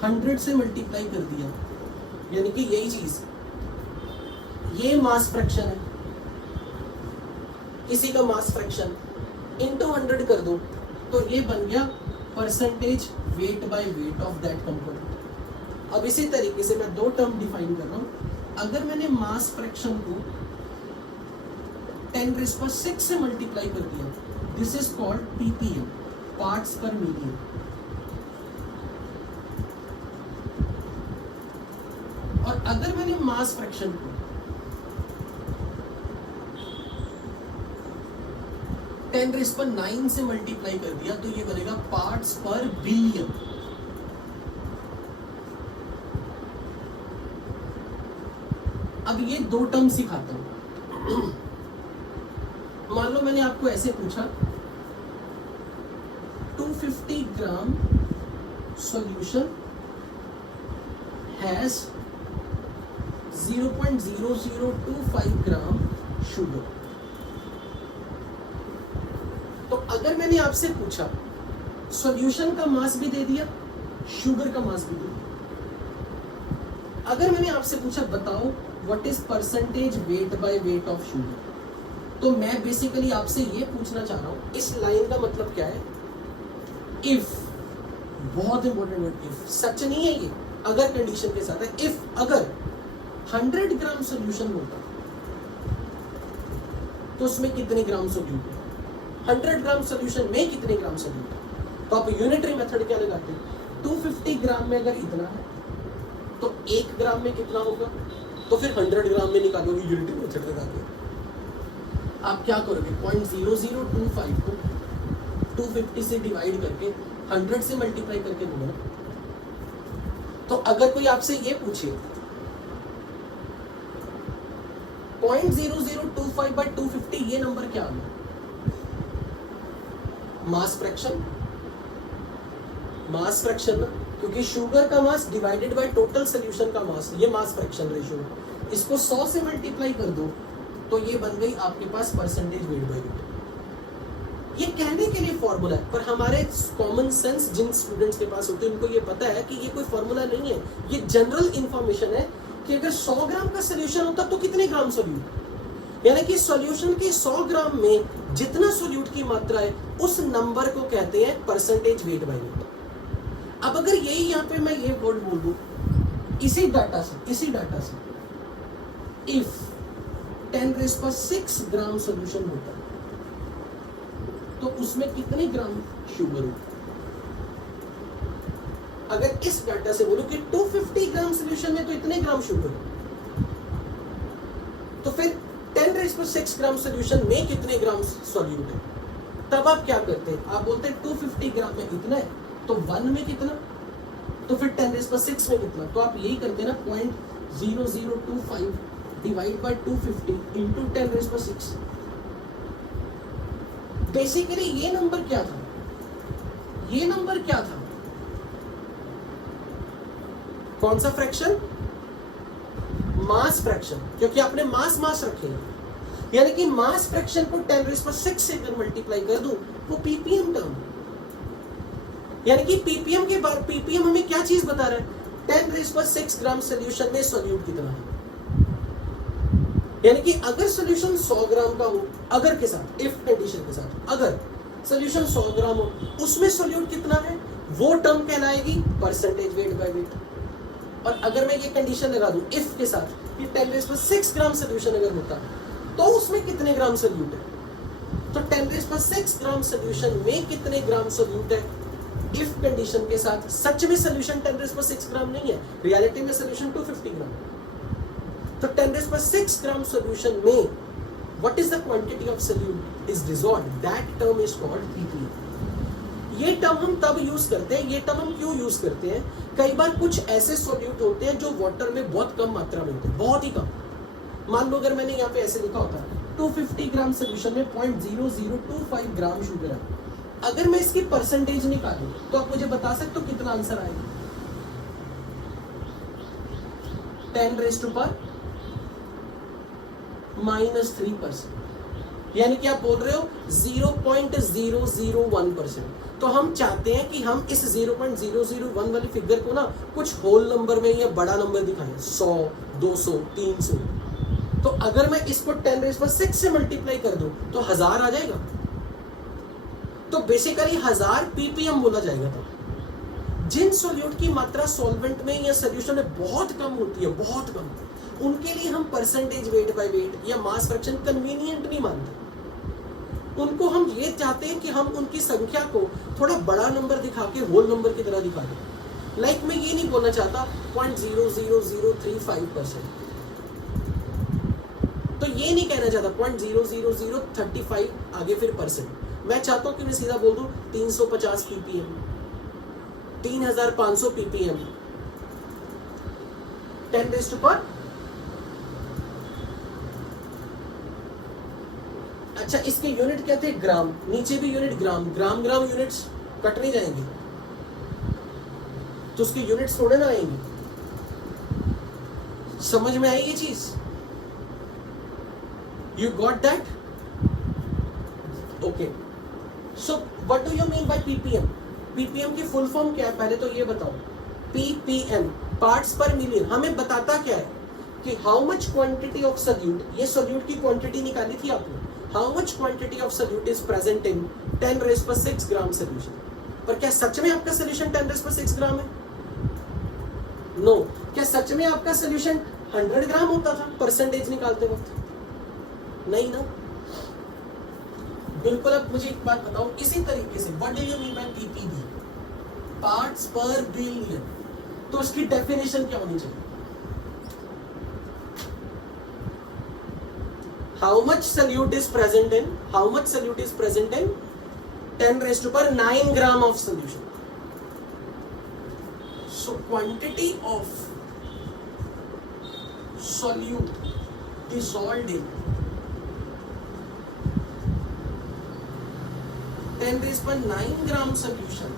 100 से मल्टीप्लाई कर दिया, यानी कि यही चीज, ये मास फ्रैक्शन है, इसी का मास फ्रैक्शन इनटू 100 कर दो, तो ये बन गया percentage weight by weight of that component. अब इसी तरीके से मैं दो टर्म डिफाइन कर रहा हूं। अगर मैंने मास फ्रैक्शन को 10⁶ से मल्टीप्लाई कर दिया, this is called ppm, parts पर मिलियन। और अगर मैंने मास फ्रैक्शन को 10⁹ से मल्टीप्लाई कर दिया, तो ये बनेगा पार्ट्स पर बिलियन। अब ये दो टर्म सिखाता हूं। मान लो मैंने आपको ऐसे पूछा, 250 ग्राम सॉल्यूशन हैज 0.0025 ग्राम शुगर। तो अगर मैंने आपसे पूछा, सॉल्यूशन का मास भी दे दिया, शुगर का मास भी दे दिया, अगर मैंने आपसे पूछा बताओ what is percentage weight by weight of sugar, तो मैं बेसिकली आपसे ये पूछना चाह रहा हूं, इस लाइन का मतलब क्या है? इफ, बहुत इंपॉर्टेंट वर्ड, इफ, सच नहीं है ये, अगर कंडीशन के साथ है। इफ, अगर 100 ग्राम सॉल्यूशन होता तो उसमें कितने ग्राम सोल्यूट है? 100 ग्राम सॉल्यूशन में कितने ग्राम सोल्यूट है? तो आप यूनिटरी मेथड क्या लगाते हैं? 250 ग्राम में अगर इतना है तो 1 ग्राम में कितना होगा? तो फिर 100 ग्राम में निकालोगे यूनिटरी मेथड लगा के। आप क्या करोगे? 0.0025 को 250 से डिवाइड करके 100 से मल्टीप्लाई करके दोगे। तो अगर कोई आपसे ये पूछे 0.0025 by 250, ये नंबर क्या है? मास फ्रैक्शन, मास फ्रैक्शन ना, क्योंकि शुगर का mass divided by total solution का मास, ये मास फ्रैक्शन रेशियो है। इसको 100 से मल्टीप्लाई कर दो तो ये बन गई आपके पास परसेंटेज वेट बाय वेट। ये कहने के लिए फॉर्मूला है, पर हमारे कॉमन सेंस जिन स्टूडेंट्स के पास होते हैं उनको ये पता है कि ये कोई फॉर्मूला नहीं है, ये जनरल इंफॉर्मेशन है कि अगर 100 ग्राम का सोल्यूशन होता तो कितने ग्राम सोल्यूट, यानी कि सॉल्यूशन के 100 ग्राम में जितना सोल्यूट की मात्रा है उस नंबर को कहते हैं परसेंटेज वेट बाय वेट। अब अगर यही यहाँ पे मैं ये वर्ड बोल दूं, इसी डाटा से इफ 10⁶ ग्राम सॉल्यूशन होता तो उसमें कितने ग्राम शुगर होता? अगर इस डाटा से बोलो कि 250 ग्राम सॉल्यूशन में तो इतने ग्राम शुगर, तो फिर 10⁶ ग्राम सॉल्यूशन में कितने ग्राम सॉल्यूट है? तब आप क्या करते हैं? आप बोलते हैं 250 ग्राम में इतना है, तो 1 में कितना, तो फिर 10⁻⁶ में कितना, तो आप यही करते हैं ना 0.0025 डिवाइड बाय 250 इंटू 10⁻⁶। बेसिकली ये नंबर क्या था, ये नंबर क्या था, कौन सा फ्रैक्शन, मास फ्रैक्शन, क्योंकि आपने मास रखे हैं, यानी कि मास फ्रैक्शन को 10⁻⁶ से अगर मल्टीप्लाई कर दूं वो पीपीएम टर्म, यानी कि पीपीएम के बाद पीपीएम हमें क्या चीज बता रहा है, 10⁻⁶ ग्राम सोल्यूशन में सोल्यूट कितना है, यानी कि अगर सोल्यूशन 100 ग्राम का हो, अगर के साथ, इफ कंडीशन के साथ, अगर सोल्यूशन 100 ग्राम हो उसमें सोल्यूट कितना है, वो टर्म कहलाएगी परसेंटेज वेट बाय वेट। और अगर मैं ये कंडीशन लगा दूं इफ के साथ कि 10⁻⁶ ग्राम सोल्यूशन अगर होता तो उसमें कितने ग्राम सोल्यूट है, तो 10⁻⁶ ग्राम सोल्यूशन में कितने ग्राम सोल्यूट है इफ कंडीशन के साथ। सच में सोल्यूशन 10⁻⁶ ग्राम नहीं है, रियलिटी में सोल्यूशन 250 ग्राम। तो 10⁻⁶ ग्राम सोल्यूशन में what is the quantity of solute is dissolved, that term is called ppm. ये टर्म हम तब यूज करते हैं, ये टर्म हम क्यों यूज करते हैं, कई बार कुछ ऐसे सोल्यूट होते हैं जो वाटर में बहुत कम मात्रा में होते हैं, बहुत ही कम। मान लो अगर मैंने यहाँ पे ऐसे लिखा होता 250 ग्राम सोल्यूशन में 0.0025 ग्राम शुगर है, अगर मैं इसकी परसेंटेज निकालूं तो आप मुझे बता सकते हो कितना आंसर आएगा, 10⁻⁻3%, यानी कि आप बोल रहे हो 0.001%। तो हम चाहते हैं कि हम इस 0.001 वाली फिगर को ना कुछ होल नंबर में या बड़ा नंबर दिखाएं, 100, 200, 300। तो अगर मैं इसको 10⁻⁶ से मल्टीप्लाई कर दूं तो 1000 आ जाएगा, तो बेसिकली 1000 पीपीएम बोला जाएगा। तो जिन सोल्यूट की मात्रा सॉल्वेंट में या सोल्यूशन में बहुत कम होती है, बहुत कम, उनके लिए हम परसेंटेज वेट बाय वेट या मास फ्रैक्शन कन्वीनियंट नहीं मानते। उनको हम ये चाहते हैं कि हम उनकी संख्या को थोड़ा बड़ा नंबर दिखा के होल नंबर की तरह दिखा दें। लाइक मैं ये नहीं बोलना चाहता 0.00035%, तो ये नहीं कहना चाहता 0.00035 आगे फिर परसेंट। मैं चाहता हूं कि मैं सीधा बोल दूं 350 पीपीएम, 3500 पीपीएम, 10⁻⁻। अच्छा, इसके यूनिट क्या थे, ग्राम, नीचे भी यूनिट ग्राम, ग्राम यूनिट्स कट नहीं जाएंगे, तो उसके यूनिट्स थोड़े ना आएंगे। समझ में आई ये चीज, you got that? Okay, so what do you mean by ppm? Ppm की फुल फॉर्म क्या है, पहले तो ये बताओ। पीपीएम, पार्ट्स पर मिलियन, हमें बताता क्या है कि how much quantity of solute, ये सोल्यूट की क्वांटिटी निकाली थी आपने, how much quantity of solute is present in 10⁻⁶ gram solution. पर क्या सच में आपका सोल्यूशन 10⁻⁶ ग्राम है? नो। क्या सच में आपका सोल्यूशन 100 ग्राम होता था परसेंटेज निकालते वक्त? नहीं ना। बिल्कुल। अब मुझे एक बात बताओ, इसी तरीके से what do you mean by PPB, parts पर बिलियन, तो उसकी डेफिनेशन क्या होनी चाहिए? How much solute is present in 10⁻⁹ gram of solution. So quantity of solute dissolved in 10⁻⁹ gram solution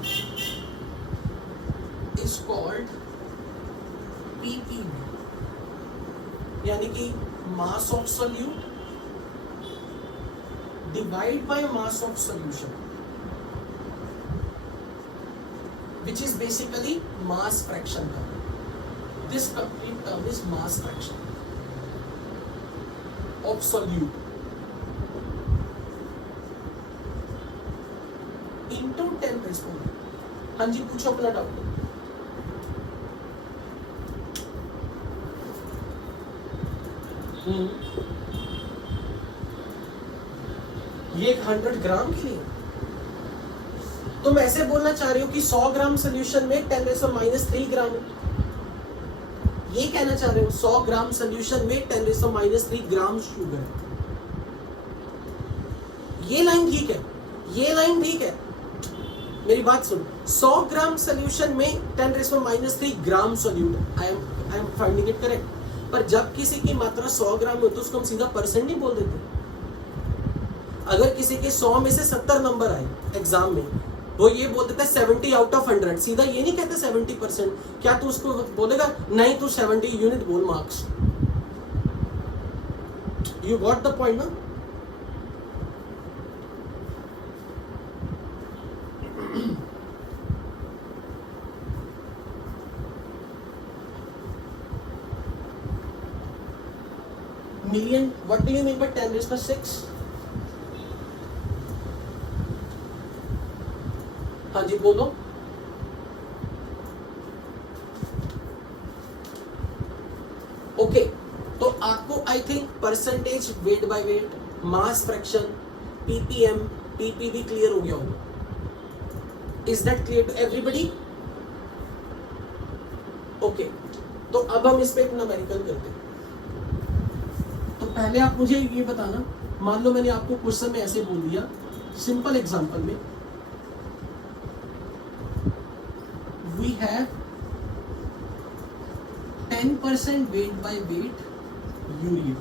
is called ppb, यानी कि mass of solute divide by mass of solution, which is basically mass fraction term. This complete term is mass fraction of solute into 10⁻⁴। हाँ जी, पूछो अपना doubt. ये 100 ग्राम के लिए तुम ऐसे बोलना चाह रहे हो कि 100 ग्राम सोल्यूशन में 10⁻⁻3 ग्राम है, ये कहना चाह रहे हो 100 ग्राम सोल्यूशन में 10⁻⁻3 ग्राम शुगर है। ये लाइन ठीक है, ये लाइन ठीक है, मेरी बात सुनो, 100 ग्राम सोल्यूशन में 10⁻³ gram solute, I am finding it correct. पर जब किसी की मात्रा 100 ग्राम में हो तो उसको हम सीधा परसेंट नहीं बोल देते। अगर किसी के 100 में से 70 नंबर आए एग्जाम में, वो ये बोल देता है 70 आउट ऑफ 100, सीधा ये नहीं कहते 70%। क्या तू उसको बोलेगा नहीं तू 70 यूनिट बोल marks? You got the point ना? million, what do you mean by 10⁻⁶? हाँ जी बोलो। ओके, तो आपको I think percentage, weight by weight, mass fraction, PPM, PPV clear हो गया होगा। Is that clear to everybody? Okay, तो अब हम इस पे एक न्यूमेरिकल करते हैं। तो पहले आप मुझे ये बताना, मान लो मैंने आपको क्वेश्चन में ऐसे बोल दिया, सिंपल एग्जांपल में we have 10% weight by weight urea.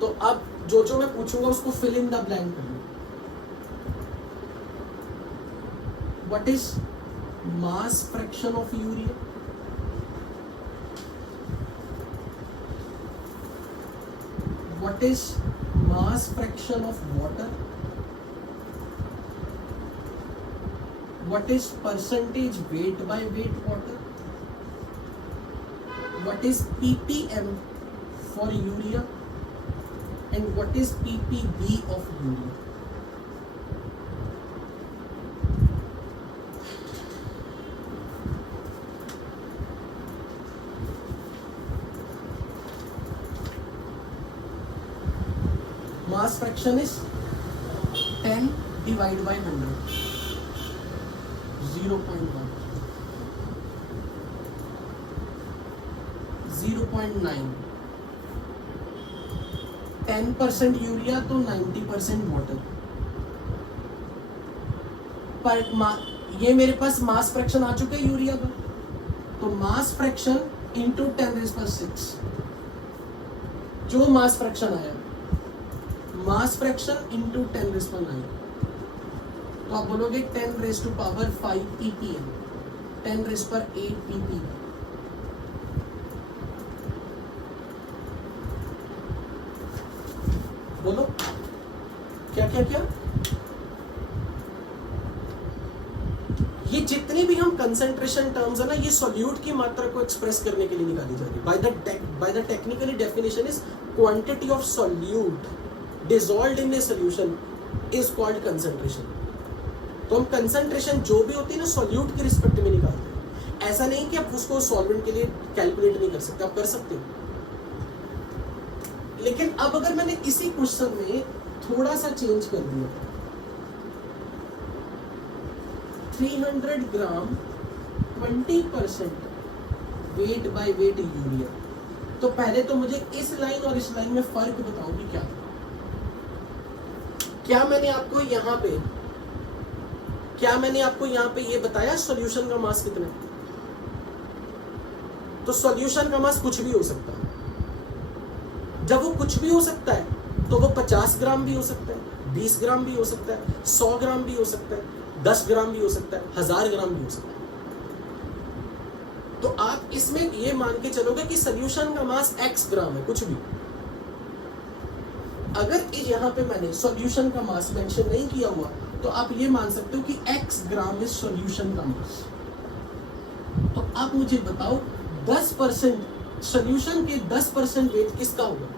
तो अब जो मैं पूछूंगा उसको फिल इन द ब्लैंक कर लो। What is mass fraction of urea? What is mass fraction of water? What is percentage weight by weight water? What is ppm for urea? And what is ppb of urea? Mass fraction is 10 divided by 100, 0.1, 0.9, 10% urea तो 90% water. पर ये मेरे पास mass fraction आ चुका है urea का, तो mass fraction into 10⁻⁶, जो mass fraction आया मास फ्रैक्शन इंटू 10⁻⁹, तो आप बोलोगे 10⁵ ppm, 10⁸ ppm। बोलो क्या क्या क्या? ये जितनी भी हम कंसंट्रेशन टर्म्स है ना, ये सॉल्यूट की मात्रा को एक्सप्रेस करने के लिए निकाली जा रही है। By the technically definition is quantity of solute dissolved in a solution is called concentration। तो हम कंसंट्रेशन जो भी होती है ना सॉल्यूट के रिस्पेक्ट में निकालते हैं। ऐसा नहीं कि आप उसको सॉल्वेंट के लिए कैलकुलेट नहीं कर सकते, आप कर सकते हो। लेकिन अब अगर मैंने इसी क्वेश्चन में थोड़ा सा चेंज कर दिया, 300 gram 20% weight by weight urea, तो पहले तो मुझे इस लाइन और इस लाइन में फर्क बताओ कि क्या मैंने आपको यहाँ पे ये बताया सॉल्यूशन का मास कितना है? तो सॉल्यूशन का मास कुछ भी हो सकता है। जब वो कुछ भी हो सकता है तो वो 50 ग्राम भी हो सकता है, 20 ग्राम भी हो सकता है, 100 ग्राम भी हो सकता है, 10 ग्राम भी हो सकता है, 1000 ग्राम भी हो सकता है। तो आप इसमें ये मान के चलोगे कि सॉल्यूशन का मास x ग्राम है, कुछ भी। अगर यहाँ पे मैंने सॉल्यूशन का मास मेंशन नहीं किया हुआ तो आप ये मान सकते हो कि x ग्राम इज सॉल्यूशन का मास। तो आप मुझे बताओ 10% सॉल्यूशन के 10% वेट किसका होगा?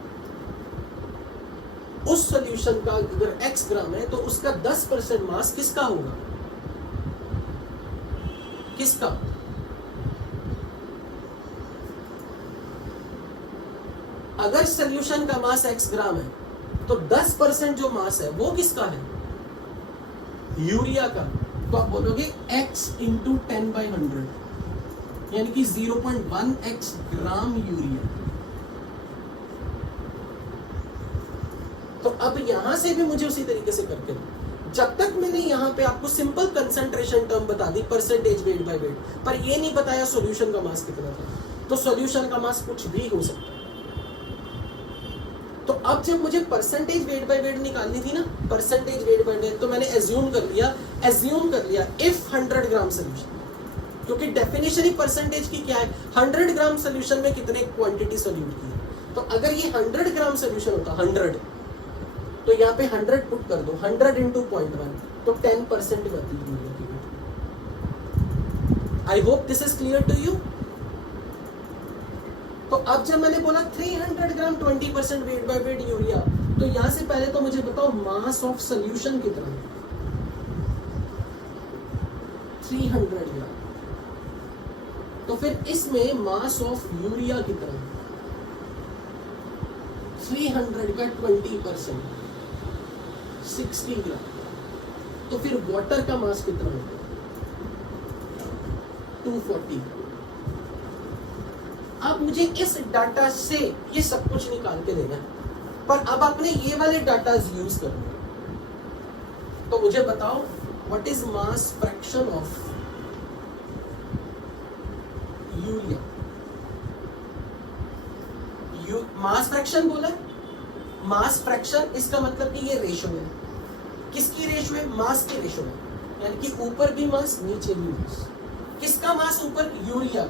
उस सॉल्यूशन का अगर x ग्राम है तो उसका 10% मास किसका होगा? किसका? अगर सॉल्यूशन का मास x ग्राम है तो 10% जो मास है वो किसका है? यूरिया का। तो आप बोलोगे x इंटू 10/100, यानी कि 0.1x ग्राम यूरिया। तो अब यहां से भी मुझे उसी तरीके से करके जब तक मैंने यहाँ पे आपको सिंपल कंसंट्रेशन टर्म बता दी, परसेंटेज वेट बाय वेट, पर ये नहीं बताया सॉल्यूशन का मास कितना था, तो सॉल्यूशन का मास कुछ भी हो सकता है। तो अब जब मुझे परसेंटेज वेट बाय वेट निकालनी थी ना, परसेंटेज वेट बाय वेट, तो मैंने एज्यूम कर लिया इफ 100 ग्राम सोल्यूशन, क्योंकि डेफिनेशन ही परसेंटेज की क्या है, 100 ग्राम सोल्यूशन में कितने क्वांटिटी सोल्यूट की है। तो अगर ये 100 ग्राम सोल्यूशन होता 100, तो यहाँ पे 100 पुट कर दो, 100 इंटू 0.1, तो 10% बढ़ती है यूरिया की weight. I hope this is clear to you. तो अब जब मैंने बोला 300 gram 20% weight by weight urea, तो यहां से पहले तो मुझे बताओ मास ऑफ सोल्यूशन कितना है, 300 ग्राम। तो फिर इसमें मास ऑफ यूरिया कितना है, 300 का 20%, 60 ग्राम। तो फिर वाटर का मास कितना होगा, 240। अब मुझे इस डाटा से ये सब कुछ निकाल के देना है, पर अब आपने ये वाले डाटा यूज करने हैं। तो मुझे बताओ what is mass fraction of urea. Mass fraction बोला है, मास फ्रैक्शन इसका मतलब कि ये रेशो है। किसकी रेशो है, मास की रेशो है, यानी कि ऊपर भी मास नीचे भी मास। किसका मास ऊपर, यूरिया।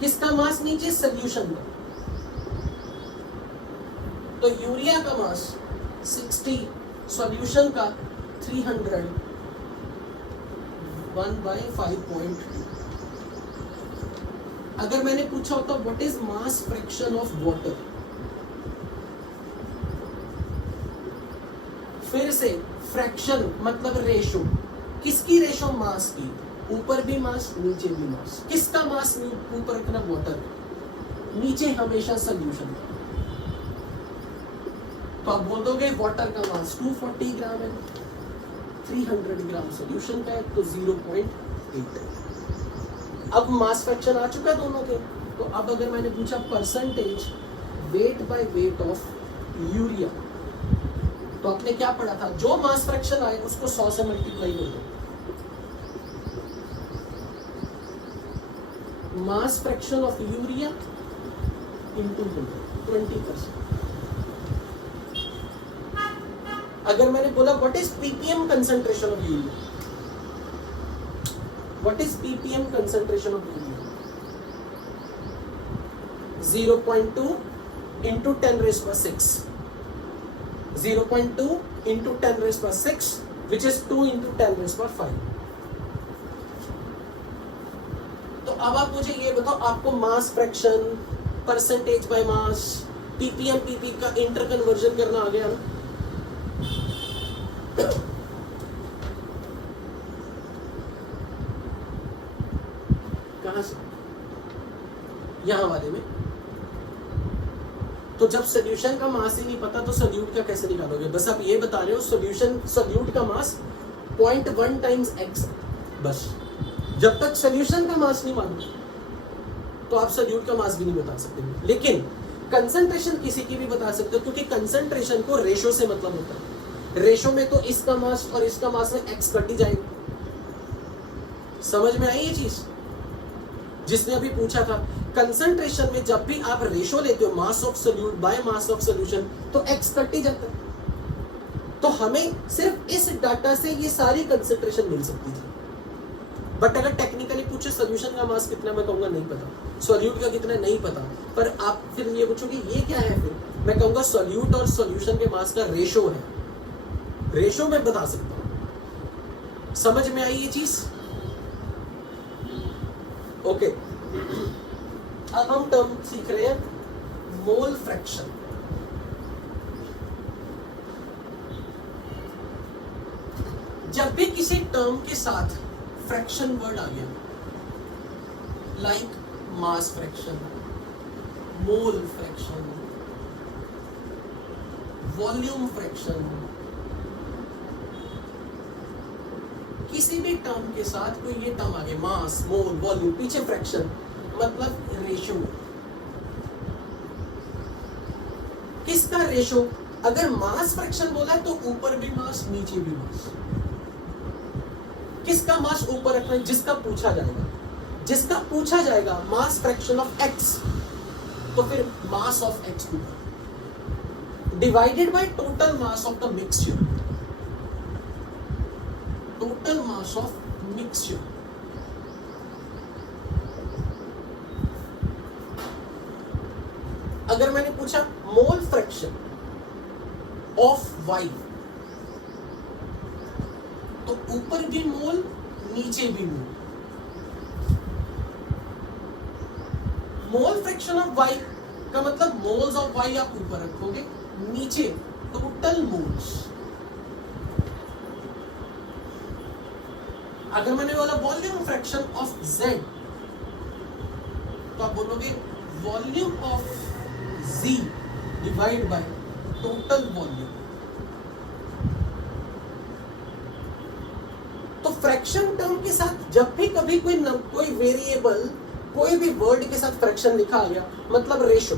किसका मास नीचे, सोल्यूशन का। तो यूरिया का मास 60, सॉल्यूशन का 300, 1/5.2। अगर मैंने पूछा होता what is mass fraction of water, फिर से फ्रैक्शन मतलब रेशो। किसकी रेशो, मास की। ऊपर भी मास नीचे भी मास। किसका मास ऊपर इतना, वाटर, नीचे हमेशा सोल्यूशन। तो आप बोल दोगे वाटर का मास 240 ग्राम है, 300 ग्राम सोल्यूशन का है, तो 0.8 है। अब मास फ्रैक्शन आ चुका है दोनों के। तो अब अगर मैंने पूछा percentage weight by weight of urea, तो आपने क्या पढ़ा था, जो मास फ्रैक्शन आए उसको 100 से मल्टीप्लाई कर दो। Mass fraction of urea into 20%। अगर मैंने बोला what is PPM concentration of urea, what is PPM concentration of urea, 0.2 into 10⁻⁶, 0.2 into 10⁻⁶, which is 2 into 10⁵। तो अब आप मुझे ये बताओ, आपको mass fraction, percentage by mass, PPM PP का इंटर कन्वर्जन करना आ गया ना। कहां से, यहां वाले में। तो जब सोल्यूशन का मास ही नहीं पता तो सोल्यूट का कैसे निकालोगे। बस आप ये बता रहे हो सोल्यूट का मास 0.1 टाइम्स x, बस। जब तक सोल्यूशन का मास नहीं मालूम तो आप सोल्यूट का मास भी नहीं बता सकते। लेकिन कंसंट्रेशन किसी की भी बता सकते हो, क्योंकि कंसंट्रेशन को रेशो से मतलब होता है। रेशो में तो इसका मास और इसका मास में x कट ही जाएगा। समझ में आई ये चीज। जिसने अभी पूछा था, कंसंट्रेशन में जब भी आप रेशो लेते हो mass of solute by mass of solution, तो x कट ही जाता है। तो हमें सिर्फ इस डाटा से ये सारी कंसंट्रेशन मिल सकती थी। बट अगर टेक्निकली पूछे सोल्यूशन का मास कितना, मैं कहूंगा नहीं पता, सोल्यूट का कितना नहीं पता। पर आप फिर ये पूछोगे ये क्या है, फिर मैं कहूंगा सोल्यूट और सोल्यूशन के मास का रेशो है। रेशो में बता सकता हूं। समझ में आई ये चीज। ओके, अब हम टर्म सीख रहे हैं मोल फ्रैक्शन। जब भी किसी टर्म के साथ फ्रैक्शन वर्ड आ गया, like mass fraction, mole fraction, volume fraction, किसी भी टर्म के साथ कोई ये टर्म आ गया, मास, मोल, वॉल्यूम, पीछे फ्रैक्शन, मतलब रेशो। किसका रेशो, अगर मास फ्रैक्शन बोला है तो ऊपर भी मास नीचे भी मास। किसका मास ऊपर रखना है? जिसका पूछा जाएगा, जिसका पूछा जाएगा मास फ्रैक्शन ऑफ एक्स, तो फिर मास ऑफ एक्स ऊपर divided by total mass of the mixture, total mass of mixture. अगर मैंने पूछा मोल फ्रैक्शन ऑफ वाई, तो ऊपर भी मोल नीचे भी मोल। मोल फ्रैक्शन ऑफ वाई का मतलब मोल्स ऑफ वाई आप ऊपर रखोगे, नीचे टोटल मोल्स। अगर मैंने बोला वॉल्यूम फ्रैक्शन ऑफ जेड, तो आप बोलोगे volume of G divide by total volume. तो फ्रैक्शन टर्म के साथ जब भी कभी कोई वेरिएबल, कोई भी वर्ड के साथ फ्रैक्शन लिखा आ गया, मतलब रेशो,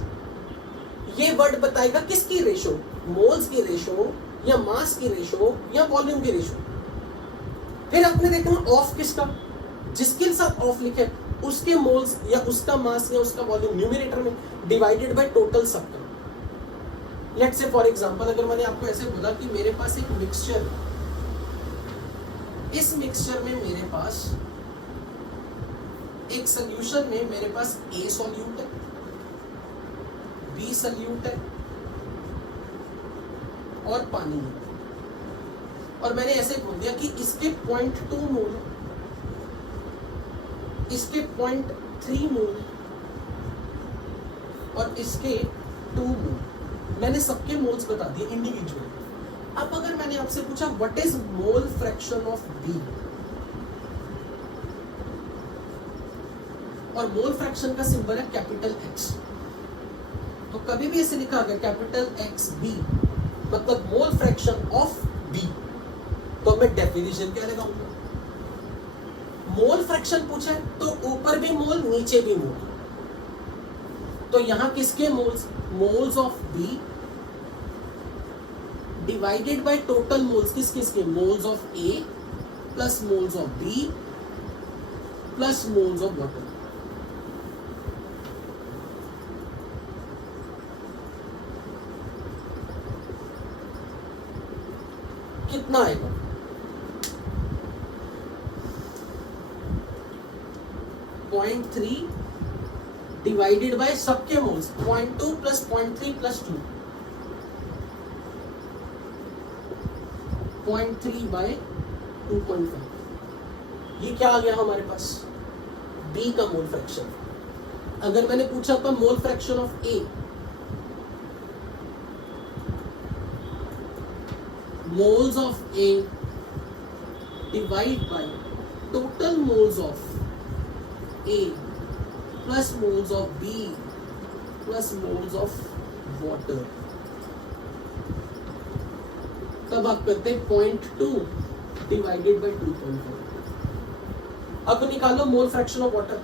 ये वर्ड बताएगा किसकी रेशो, मोल्स की रेशो या मास की रेशो या वॉल्यूम की रेशो। फिर आपने देखना ऑफ किसका, जिसके साथ ऑफ लिखे उसके मोल्स या उसका मास या उसका वॉल्यूम न्यूमरेटर में डिवाइडेड बाय टोटल सबका। लेट्स से फॉर एग्जांपल अगर मैंने आपको ऐसे बोला कि मेरे पास एक मिक्सचर है, इस मिक्सचर में मेरे पास एक सॉल्यूशन में मेरे पास ए सॉल्यूट है, बी सॉल्यूट है और पानी है, और मैंने ऐसे बोल दिया कि इसके 0.2 मोल है, इसके 0.3 मोल और इसके 2 मोल। मैंने सबके मोल्स बता दिए इंडिविजुअली। अब अगर मैंने आपसे पूछा what is mole fraction of B, और मोल फ्रैक्शन का सिंबल है कैपिटल एक्स, तो कभी भी ऐसे लिखा गया कैपिटल एक्स बी मतलब मोल फ्रैक्शन ऑफ बी, तो मैं डेफिनेशन क्या लगाऊंगा? मोल फ्रैक्शन पूछा है तो ऊपर भी मोल नीचे भी मोल, तो यहां किसके moles, moles of B divided by total moles, किस किसके, moles of A plus moles of B plus moles of water. कितना आएगा? पॉइंट 3 डिवाइडेड बाय सबके मोल्स 0.2 प्लस 0.3 प्लस 2, 0.3 बाय 2.5। ये क्या आ गया हमारे पास? बी का मोल फ्रैक्शन। अगर मैंने पूछा था mole fraction of A, moles of A divide by total moles of A plus moles of B plus moles of water, तब आप करते हैं 0.2 डिवाइडेड बाय 2.5। अब निकालो मोल फ्रैक्शन ऑफ वाटर,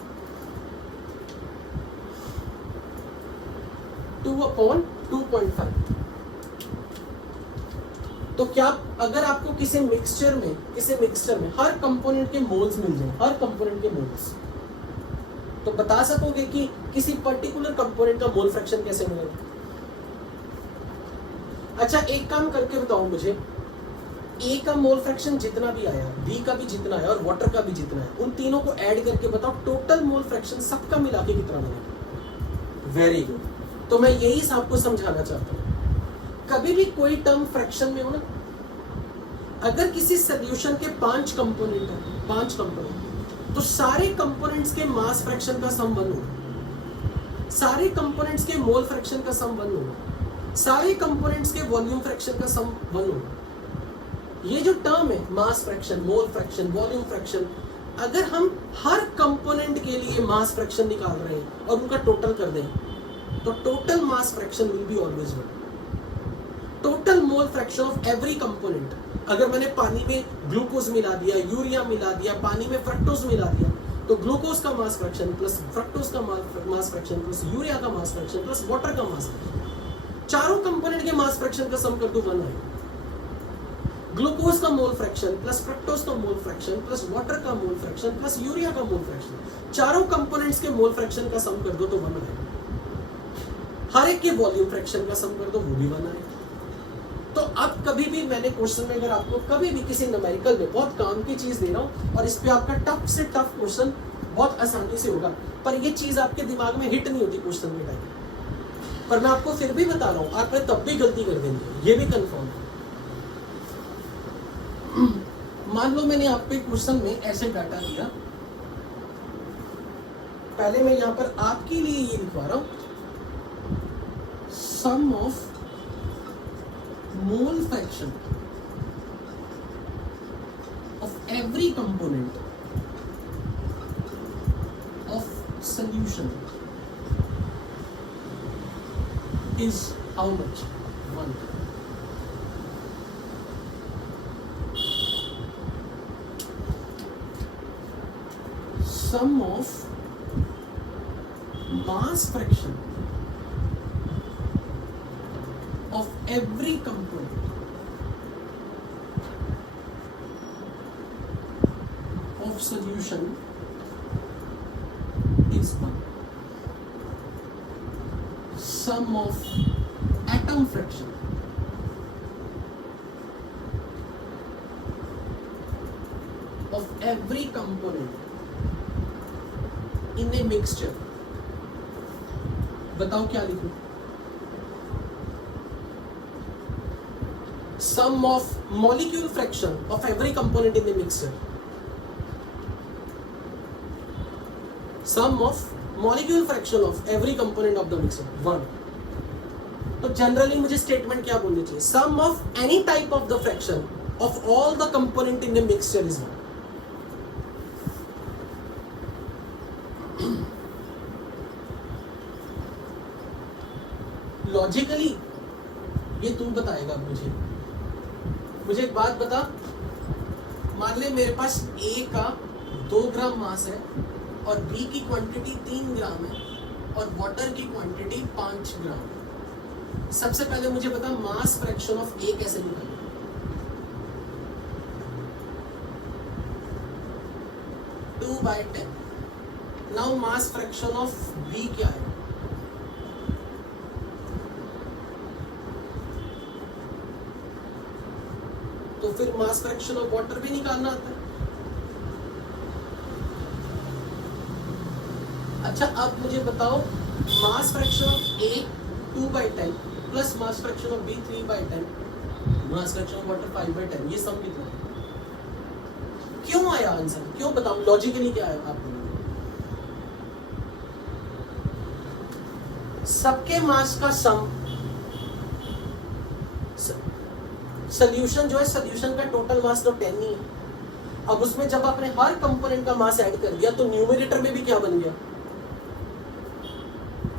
2/2.5। तो क्या अगर आपको किसी मिक्सचर में हर कंपोनेंट के मोल्स मिल जाए, हर कंपोनेंट के मोल्स, तो बता सकोगे कि किसी पर्टिकुलर कंपोनेंट का मोल फ्रैक्शन कैसे मिलेगा? अच्छा एक काम करके बताओ मुझे, ए का मोल फ्रैक्शन जितना भी आया, बी का भी जितना है और वाटर का भी जितना है, उन तीनों को ऐड करके बताओ टोटल मोल फ्रैक्शन सबका मिला के कितना बनेगा? Very good. तो मैं यही आपको समझाना चाहता हूँ, कभी भी कोई टर्म फ्रैक्शन में हो ना, अगर किसी सॉल्यूशन के 5 कंपोनेंट है, 5 कंपोनेंट, तो सारे कंपोनेंट्स के मास फ्रैक्शन का सम 1 होगा, सारे कंपोनेंट्स के मोल फ्रैक्शन का सम 1 होगा, सारे कंपोनेंट्स के वॉल्यूम फ्रैक्शन का सम 1 होगा। ये जो टर्म है mass fraction, mole fraction, volume fraction, अगर हम हर कंपोनेंट के लिए मास फ्रैक्शन निकाल रहे हैं और उनका टोटल कर दें, तो total mass fraction will be always 1। Total mole fraction of every component, अगर मैंने पानी में ग्लूकोज मिला दिया, यूरिया मिला दिया, पानी में फ्रक्टोज मिला दिया, तो ग्लूकोज का मास फ्रैक्शन प्लस फ्रक्टोज का मास फ्रैक्शन प्लस यूरिया का मास फ्रैक्शन प्लस वाटर का मास फ्रैक्शन, चारों कंपोनेंट के मास फ्रैक्शन का सम कर दो 1 आएगा। ग्लूकोज का मोल फ्रैक्शन प्लस फ्रक्टोज का मोल फ्रैक्शन प्लस वाटर का मोल फ्रैक्शन प्लस यूरिया का मोल फ्रैक्शन, चारों कंपोनेंट्स के मोल फ्रैक्शन का सम कर दो तो 1 आएगा। हर एक के वॉल्यूम फ्रैक्शन का सम कर दो, वो भी 1 आएगा। तो अब कभी भी मैंने क्वेश्चन में अगर आपको कभी भी किसी न्यूमेरिकल में बहुत काम की चीज दे रहा हूं और इस पे आपका टफ से टफ क्वेश्चन बहुत आसानी से होगा, पर ये चीज आपके दिमाग में हिट नहीं होती क्वेश्चन के टाइम, पर मैं आपको फिर भी बता रहा हूं, आप तब भी गलती कर देंगे, ये भी कंफर्म है। मान लो मैंने आपको एक क्वेश्चन में ऐसे डाटा दिया, पहले मैं यहां पर आपके लिए ये लिखवा रहा हूं, sum of mole fraction of every component of solution is how much? 1. Sum of mass fraction of every component of solution is 1. Sum of atom fraction of every component in a mixture, बताओ क्या लिखूं? Sum of molecule fraction of every component in the mixture. Sum of molecule fraction of every component of the mixture 1. तो generally मुझे statement क्या बोलनी चाहिए? Sum of any type of the fraction of all the component in the mixture is 1. Logically ये तू बताएगा मुझे एक बात बता, मान ले मेरे पास A का 2 ग्राम मास है और B की क्वांटिटी 3 ग्राम है और वाटर की क्वांटिटी 5 ग्राम है। सबसे पहले मुझे बता मास फ्रैक्शन ऑफ A कैसे निकालें? Two by 10। Now mass fraction of B क्या है? तो फिर मास फ्रैक्शन ऑफ वाटर भी निकालना आता है। अच्छा अब मुझे बताओ mass fraction of A 2/10 plus mass fraction of B 3/10, mass fraction of water 5/10, ये सम कितना है? क्यों आया आंसर? क्यों बताओ लॉजिकली क्या आया आपको? सबके मास का सम, सोल्यूशन जो है सोल्यूशन का टोटल मास तो 10 ही है। अब उसमें जब आपने हर कंपोनेंट का मास ऐड कर दिया तो न्यूमरेटर में भी क्या बन गया?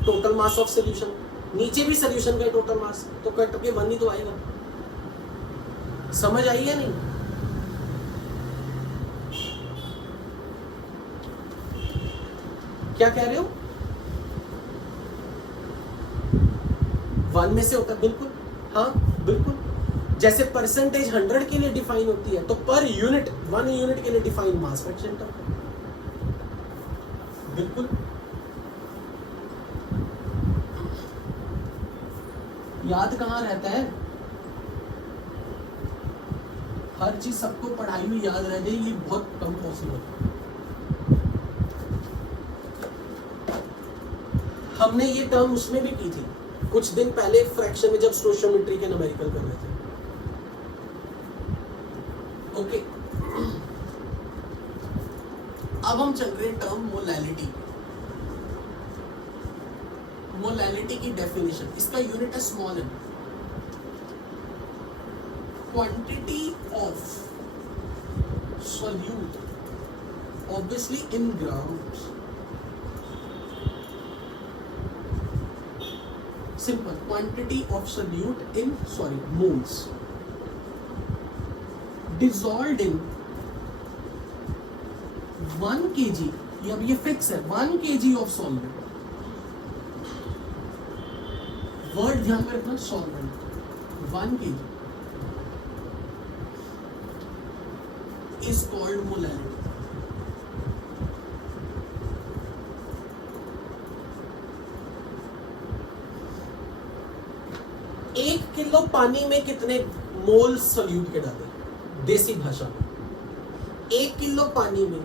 Total mass of solution. नीचे भी सोल्यूशन का टोटल मास, तो कट के 1 ही तो आएगा। समझ आई या नहीं? क्या कह रहे हो? 1 में से होता है, बिल्कुल हाँ बिल्कुल। जैसे परसेंटेज 100 के लिए डिफाइन होती है तो पर यूनिट 1 यूनिट के लिए डिफाइन मास फ्रैक्शन का, बिल्कुल। याद कहाँ रहता है? हर चीज सबको पढ़ाई में याद रह जाए, ये बहुत कम पॉसिबल है। हमने ये टर्म उसमें भी की थी कुछ दिन पहले फ्रैक्शन में, जब स्टोइचियोमेट्री के न्यूमेरिकल कर रहे थे। ओके अब हम चल रहे हैं टर्म मोलैलिटी। मोलैलिटी की डेफिनेशन, इसका यूनिट है small M. Quantity of solute obviously in grams, simple quantity of solute in moles dissolved in 1 kg, अब ये फिक्स है 1 kg of solvent, वर्ड ध्यान में रखना, solvent, 1 kg is called molarity. 1 kilo पानी में कितने मोल सॉल्यूट के डाले? देसी भाषा में 1 किलो पानी में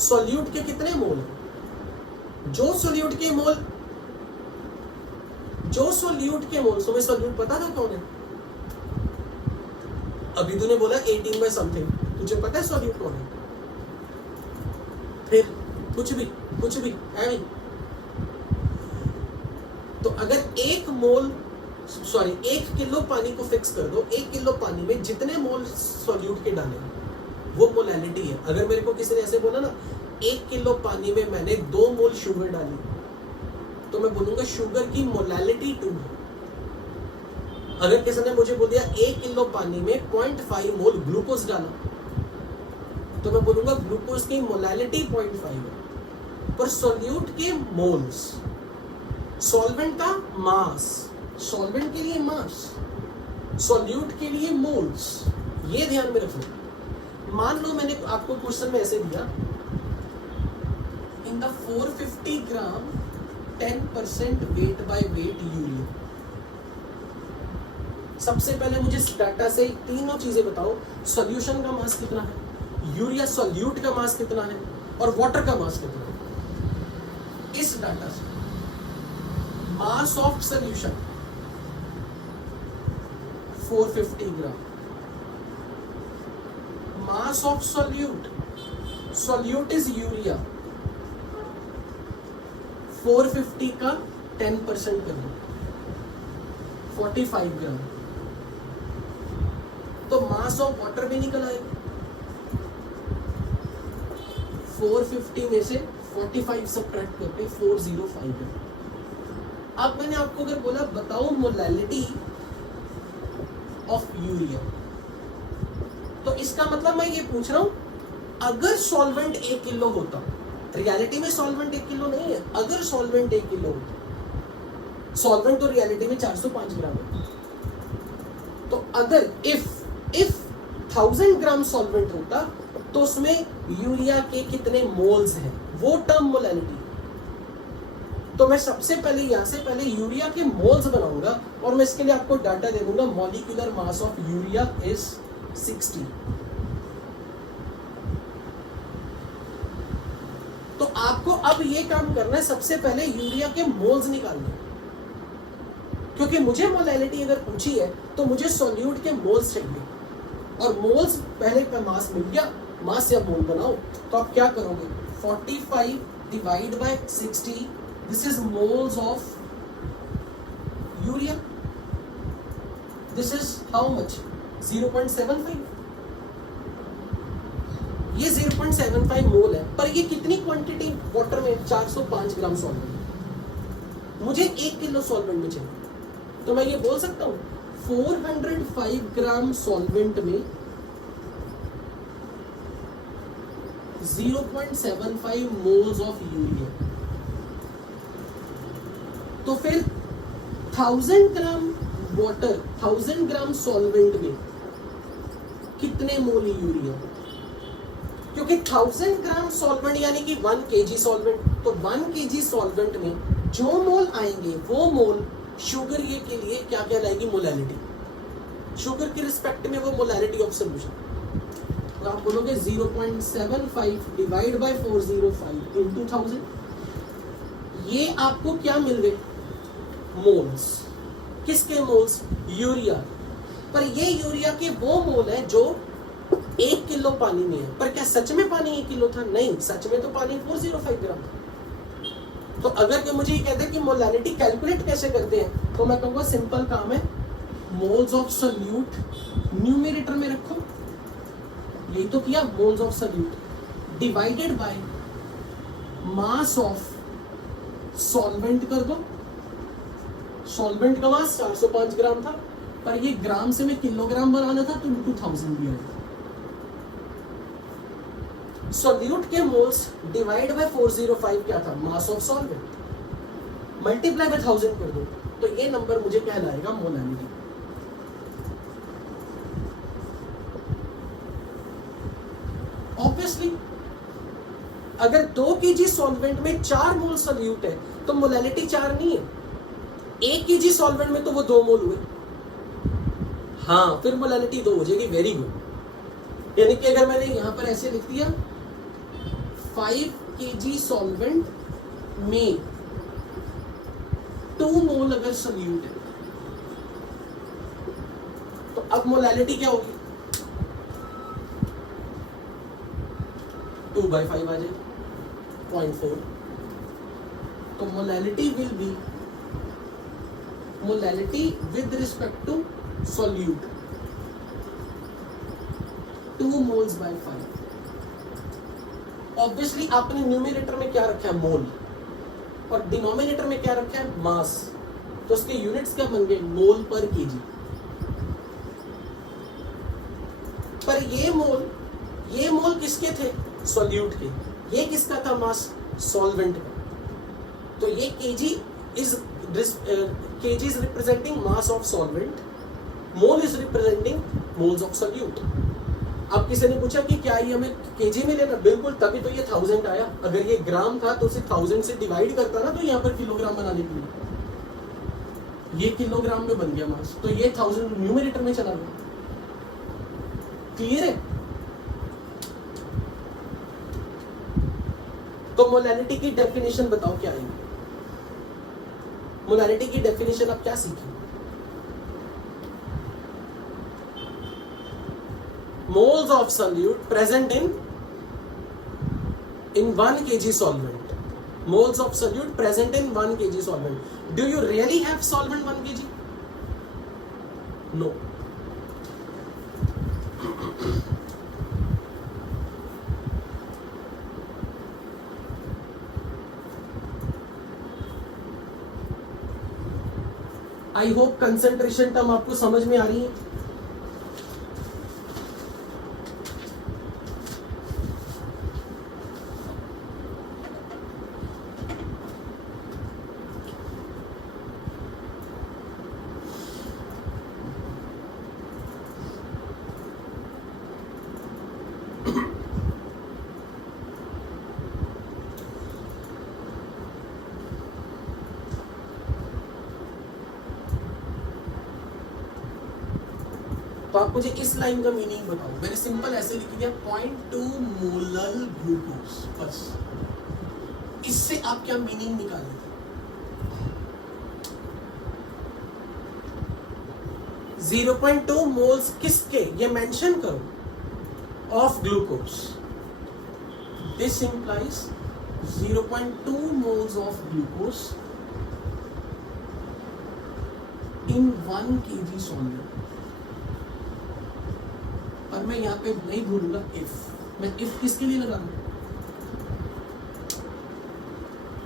सॉल्यूट के कितने मोल हैं? जो सॉल्यूट के मोल, तुम्हें सॉल्यूट पता था कौन है? अभी तूने बोला 18 बाय समथिंग, तुझे पता है सॉल्यूट कौन है? फिर कुछ भी है नहीं। तो अगर 1 किलो पानी को फिक्स कर दो, 1 किलो पानी में जितने मोल सॉल्यूट के डाले वो मोलैलिटी है। अगर मेरे को किसी ने ऐसे बोला ना 1 किलो पानी में मैंने 2 मोल शुगर डाली, तो मैं बोलूंगा शुगर की मोलैलिटी 2 है। अगर किसी ने मुझे बोल दिया 1 किलो पानी में 0.5 मोल ग्लूकोज डाला, तो मैं बोलूंगा ग्लूकोज की मोलैलिटी 0.5 है। पर सॉल्यूट के मोल्स, सॉल्वेंट का मास, सॉल्वेंट के लिए मास, सॉल्यूट के लिए मोल्स, ये ध्यान में रखना। मान लो मैंने आपको क्वेश्चन में ऐसे दिया, in the 450 gram 10% weight by weight urea. सबसे पहले मुझे डाटा से तीनों चीजें बताओ, सॉल्यूशन का मास कितना है, यूरिया सॉल्यूट का मास कितना है, और वाटर का मास कितना है। इस डाटा से मास of solution 450 gram, mass of solute, solute is urea, 450 का 10% कर दो, 45 ग्राम। तो मास ऑफ वाटर भी निकल आएगा। 450 में से 45 सब्ट्रैक्ट करके 405 है। अब मैंने आपको अगर बोला बताओ मोलैलिटी ऑफ यूरिया, तो इसका मतलब मैं ये पूछ रहा हूं अगर सॉल्वेंट 1 किलो होता, रियलिटी में सॉल्वेंट 1 किलो नहीं है, अगर सॉल्वेंट 1 किलो होता, सॉल्वेंट तो रियलिटी में 405 ग्राम है, तो अगर इफ 1000 ग्राम सॉल्वेंट होता तो उसमें यूरिया के कितने मोल्स हैं, वो टर्म मोलैलिटी। तो मैं सबसे पहले यहां से पहले यूरिया के मोल्स बनाऊंगा और मैं इसके लिए आपको डाटा दे दूंगा, molecular mass of urea is 60। तो आपको अब ये काम करना है, सबसे पहले यूरिया के मोल्स निकालने, क्योंकि मुझे मोलैलिटी अगर पूछी है तो मुझे सॉल्यूट के मोल्स चाहिए, और मोल्स पहले पे मास मिल गया, मास से अब मोल बनाओ। तो आप क्या करोगे, 45 divide by 60, this is moles of urea, this is how much, 0.75। ये 0.75 मोल है, पर ये कितनी क्वांटिटी वाटर में, 405 ग्राम सॉल्वेंट, मुझे 1 किलो सॉल्वेंट में चाहिए। तो मैं ये बोल सकता हूं 405 ग्राम सॉल्वेंट में 0.75 मोल्स ऑफ यूरिया, तो फिर 1000 ग्राम वाटर, 1000 ग्राम सॉल्वेंट में कितने मोल यूरिया, क्योंकि 1000 ग्राम सॉल्वेंट यानी कि 1 kg सॉल्वेंट, तो 1 kg सॉल्वेंट में जो मोल आएंगे वो मोल शुगर ये के लिए क्या क्या लाएगी, मोलैलिटी, शुगर के रिस्पेक्ट में वो मोलैलिटी ऑफ सॉल्यूशन। तो आप बोलोगे 0.75 डिवाइड बाय 405 इनटू 1000, ये आपको क्या मिल गए, मोल्स। किसके मोल्स, यूरिया। पर ये यूरिया के वो मोल है जो 1 किलो पानी में है। पर क्या सच में पानी 1 किलो था? नहीं, सच में तो पानी 405 ग्राम था। तो अगर कोई मुझे ये कहते हैं कि मोलैलिटी कैलकुलेट कैसे करते हैं, तो मैं कहूँगा सिंपल काम है, मोल्स ऑफ सॉल्यूट न्यूमरेटर में रखो, यही तो किया, moles of solute divided by mass of solvent कर दो। सॉल्वेंट का मास 405 ग्राम था, पर ये ग्राम से मैं किलोग्राम बनाना था तो इनटू 1000 दिया। सॉल्यूट के मोल्स डिवाइड बाय 405 क्या था, मास ऑफ सॉल्वेंट, मल्टीप्लाई बाय 1000 कर दो, तो ये नंबर मुझे कहलाएगा मोलैलिटी। ऑब्वियसली अगर 2 kg सॉल्वेंट में 4 मोल सोल्यूट है तो मोलैलिटी 4 नहीं है, 1 kg सॉल्वेंट में तो वो 2 मोल हुए, हाँ फिर मोलैलिटी 2 हो जाएगी। Very good. यानी कि अगर मैंने यहां पर ऐसे लिख दिया 5 kg सॉल्वेंट में 2 मोल अगर सोल्यूट है तो अब मोलैलिटी क्या होगी? 2/5 आ जाएगी, 0.4। तो molality will be molality with respect to solute 2 moles by 5। Obviously आपने न्यूमरेटर में क्या रखा है? मोल, और डिनोमिनेटर में क्या रखा है? मास। तो उसके यूनिट्स क्या बन गए? मोल पर केजी। पर ये मोल किसके थे? सॉल्यूट के। ये किसका था? मास, सॉल्वेंट का। तो ये KG is representing mass of solvent, mole is representing moles of solute. अब किसी ने पूछा कि क्या ये हमें केजी में लेना? बिल्कुल, तभी तो ये 1000 आया। अगर ये ग्राम था तो उसे 1000 से डिवाइड करता ना, तो यहाँ पर किलोग्राम बनाने के लिए ये किलोग्राम में बन गया मास, तो ये 1000 न्यूमरेटर में चला गया। क्लियर है? तो मोलैलिटी की डेफिनेशन बताओ क्या है? मोलैलिटी की डेफिनेशन आप क्या सीखे? Moles of solute present in 1 kg solvent. Moles of solute present in 1 kg solvent. Do you really have solvent 1 kg? No. I hope concentration term आपको समझ में आ रही है। तो आप मुझे इस लाइन का मीनिंग बताओ। मैंने सिंपल ऐसे लिख दिया 0.2 मोलर ग्लूकोज, बस। इससे आप क्या मीनिंग निकालेंगे? जीरो 0.2 मोल्स किसके, ये मेंशन करो, of glucose. This implies 0.2 moles of glucose in 1 kg solvent. और मैं यहाँ पे नहीं भूलूंगा इफ। मैं इफ किसके लिए लगा रहा हूं?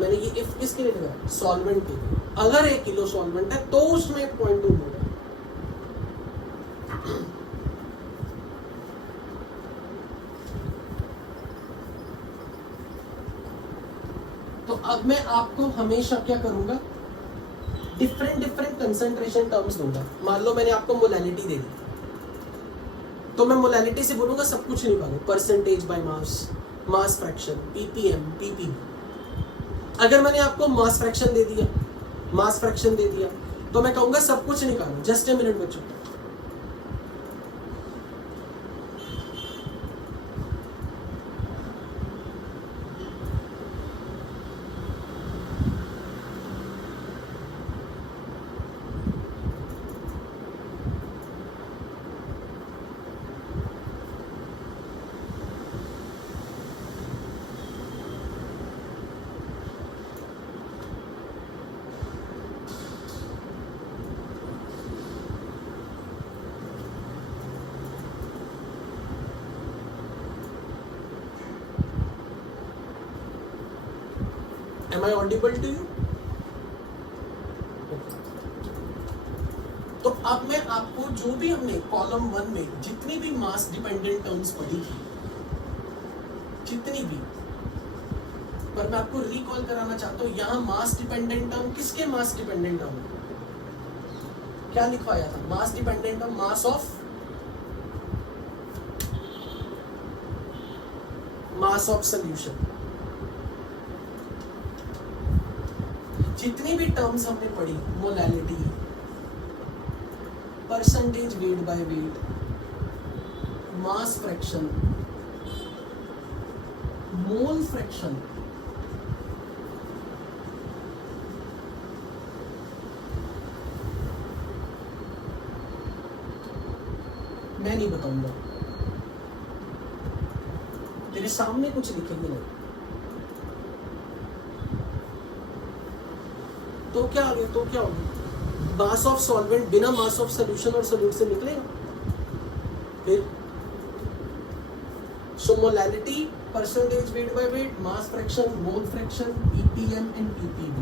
मैंने ये इफ किसके लिए लगाया? सॉल्वेंट के लिए। अगर 1 किलो सॉल्वेंट है तो उसमें 0.2 मोल है। तो अब मैं आपको हमेशा क्या करूंगा? डिफरेंट कंसंट्रेशन टर्म्स दूंगा। मान लो मैंने आपको मोलैलिटी दे दी, तो मैं मोलैलिटी से बोलूंगा सब कुछ निकालो, percentage by mass, mass fraction, ppm, PP. अगर मैंने आपको मास फ्रैक्शन दे दिया तो मैं कहूंगा सब कुछ निकालो। जस्ट ए मिनट बच्चों। Am I audible to you? तो अब मैं आपको जो भी हमने कॉलम 1 में जितनी भी मास डिपेंडेंट टर्म्स पढ़ी थी, जितनी भी, पर मैं आपको रिकॉल कराना चाहता हूँ। यहाँ मास डिपेंडेंट टर्म किसके मास डिपेंडेंट टर्म है? क्या लिखवाया था, mass dependent on mass of solution. जितनी भी टर्म्स हमने पढ़ी, molality, percentage weight by weight, mass fraction, mole fraction, मैं नहीं बताऊंगा, तेरे सामने कुछ लिखेंगे नहीं। तो क्या आ गया, तो क्या होगा, मास ऑफ सॉल्वेंट बिना मास ऑफ सॉल्यूशन और सोल्यूट से निकलेगा। फिर so molality, percentage weight by weight, mass fraction, mole fraction, ppm and ppb।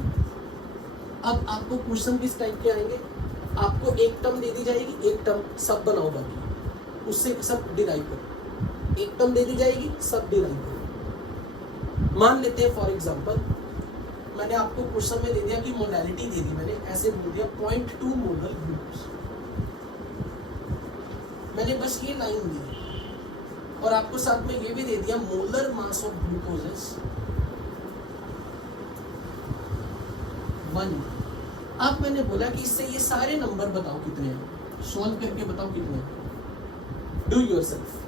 अब आपको क्वेश्चन किस टाइप के आएंगे, आपको एक टर्म दे दी जाएगी, एक टर्म सब बनाओ, बाकी उससे सब डिराइव करो। एक टर्म दे दी जाएगी, सब डिराइव करो। मान लेते हैं फॉर एग्जांपल, मैंने आपको क्वेश्चन में दे दिया कि मोलैलिटी दे दी, मैंने ऐसे बोल दिया 0.2 मोलर ग्लूकोज, मैंने बस ये लाइन दी और आपको साथ में ये भी दे दिया molar mass of glucose is 1। अब मैंने बोला कि इससे ये सारे नंबर बताओ कितने हैं, सॉल्व करके बताओ कितने हैं, डू योरसेल्फ।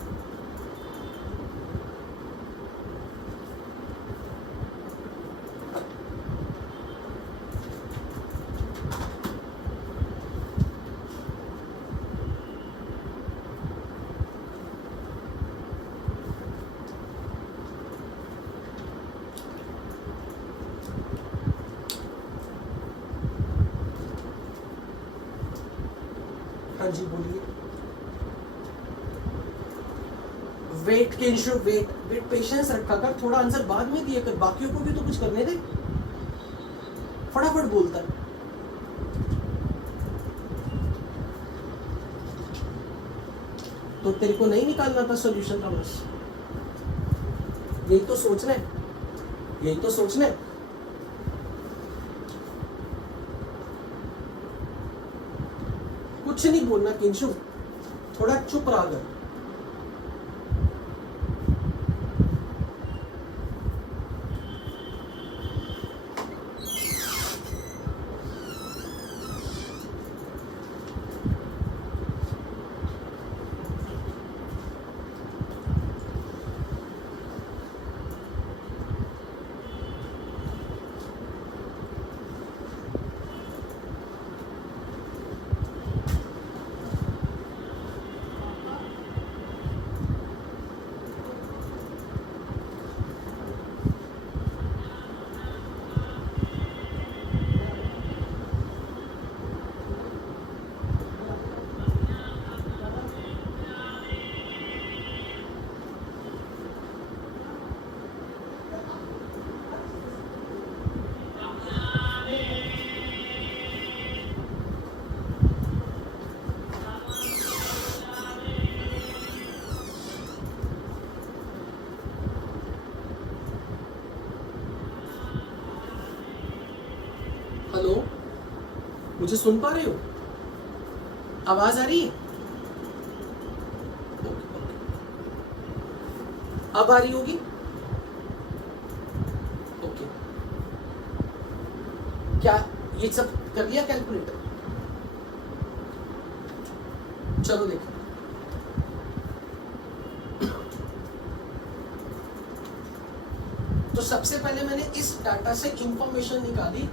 हाँ जी बोलिए। वेट के इशू, वेट पेशेंस रखा कर, थोड़ा आंसर बाद में दिया कर, बाकियों को भी तो कुछ करने दे, फटाफट बोलता है। तो तेरे को नहीं निकालना था सॉल्यूशन का, बस यही तो सोचना है, यही तो सोचना है। कुछ नहीं बोलना किंशु, थोड़ा चुप रहा कर। हेलो, मुझे सुन पा रहे हो, आवाज आ रही है, अब आ रही होगी, ओके। क्या ये सब कर लिया कैलकुलेटर, चलो देखो। तो सबसे पहले मैंने इस डाटा से इंफॉर्मेशन निकाली,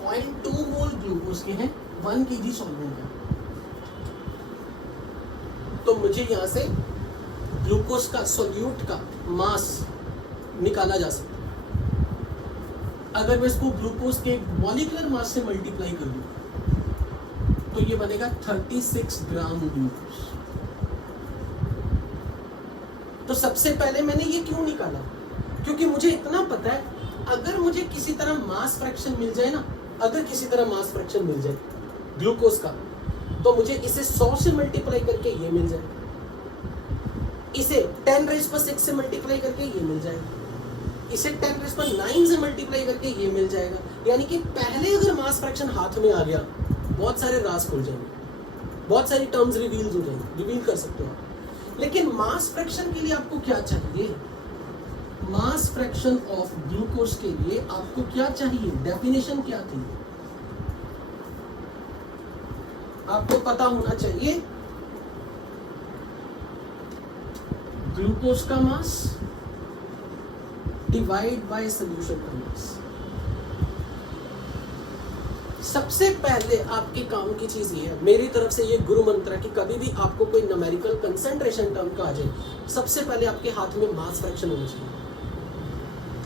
0.2 मोल ग्लूकोज के हैं 1 kg सॉल्वेंट है, तो मुझे यहां से ग्लूकोज का सोल्यूट का मास निकाला जा सकता है। अगर मैं इसको ग्लूकोज के मॉलिक्यूलर मास से मल्टीप्लाई कर दूं तो ये बनेगा 36 ग्राम ग्लूकोज। तो सबसे पहले मैंने ये क्यों निकाला, क्योंकि मुझे इतना पता है अगर मुझे किसी तरह मास फ्रैक्शन मिल जाए ना, अगर किसी तरह मास फ्रैक्शन मिल जाए ग्लूकोज का, तो मुझे इसे 100 से मल्टीप्लाई करके ये मिल जाए, इसे 10⁻⁶ से मल्टीप्लाई करके ये मिल जाएगा, इसे 10⁹ से मल्टीप्लाई करके ये मिल जाएगा। यानी कि पहले अगर मास फ्रैक्शन हाथ में आ गया, बहुत सारे राज खुल जाएंगे। बहुत सारी टर्म्स रिवील कर सकते हो आप। लेकिन मास फ्रैक्शन के लिए आपको क्या चाहिए? मास फ्रैक्शन ऑफ ग्लूकोज के लिए आपको क्या चाहिए? डेफिनेशन क्या थी? आपको पता होना चाहिए ग्लूकोज का मास डिवाइड बाय सॉल्यूशन का मास। सबसे पहले आपके काम की चीज ये है, मेरी तरफ से ये गुरु मंत्र है कि कभी भी आपको कोई न्यूमेरिकल कंसंट्रेशन टर्म का आ जाए, सबसे पहले आपके हाथ में मास फ्रैक्शन होना चाहिए।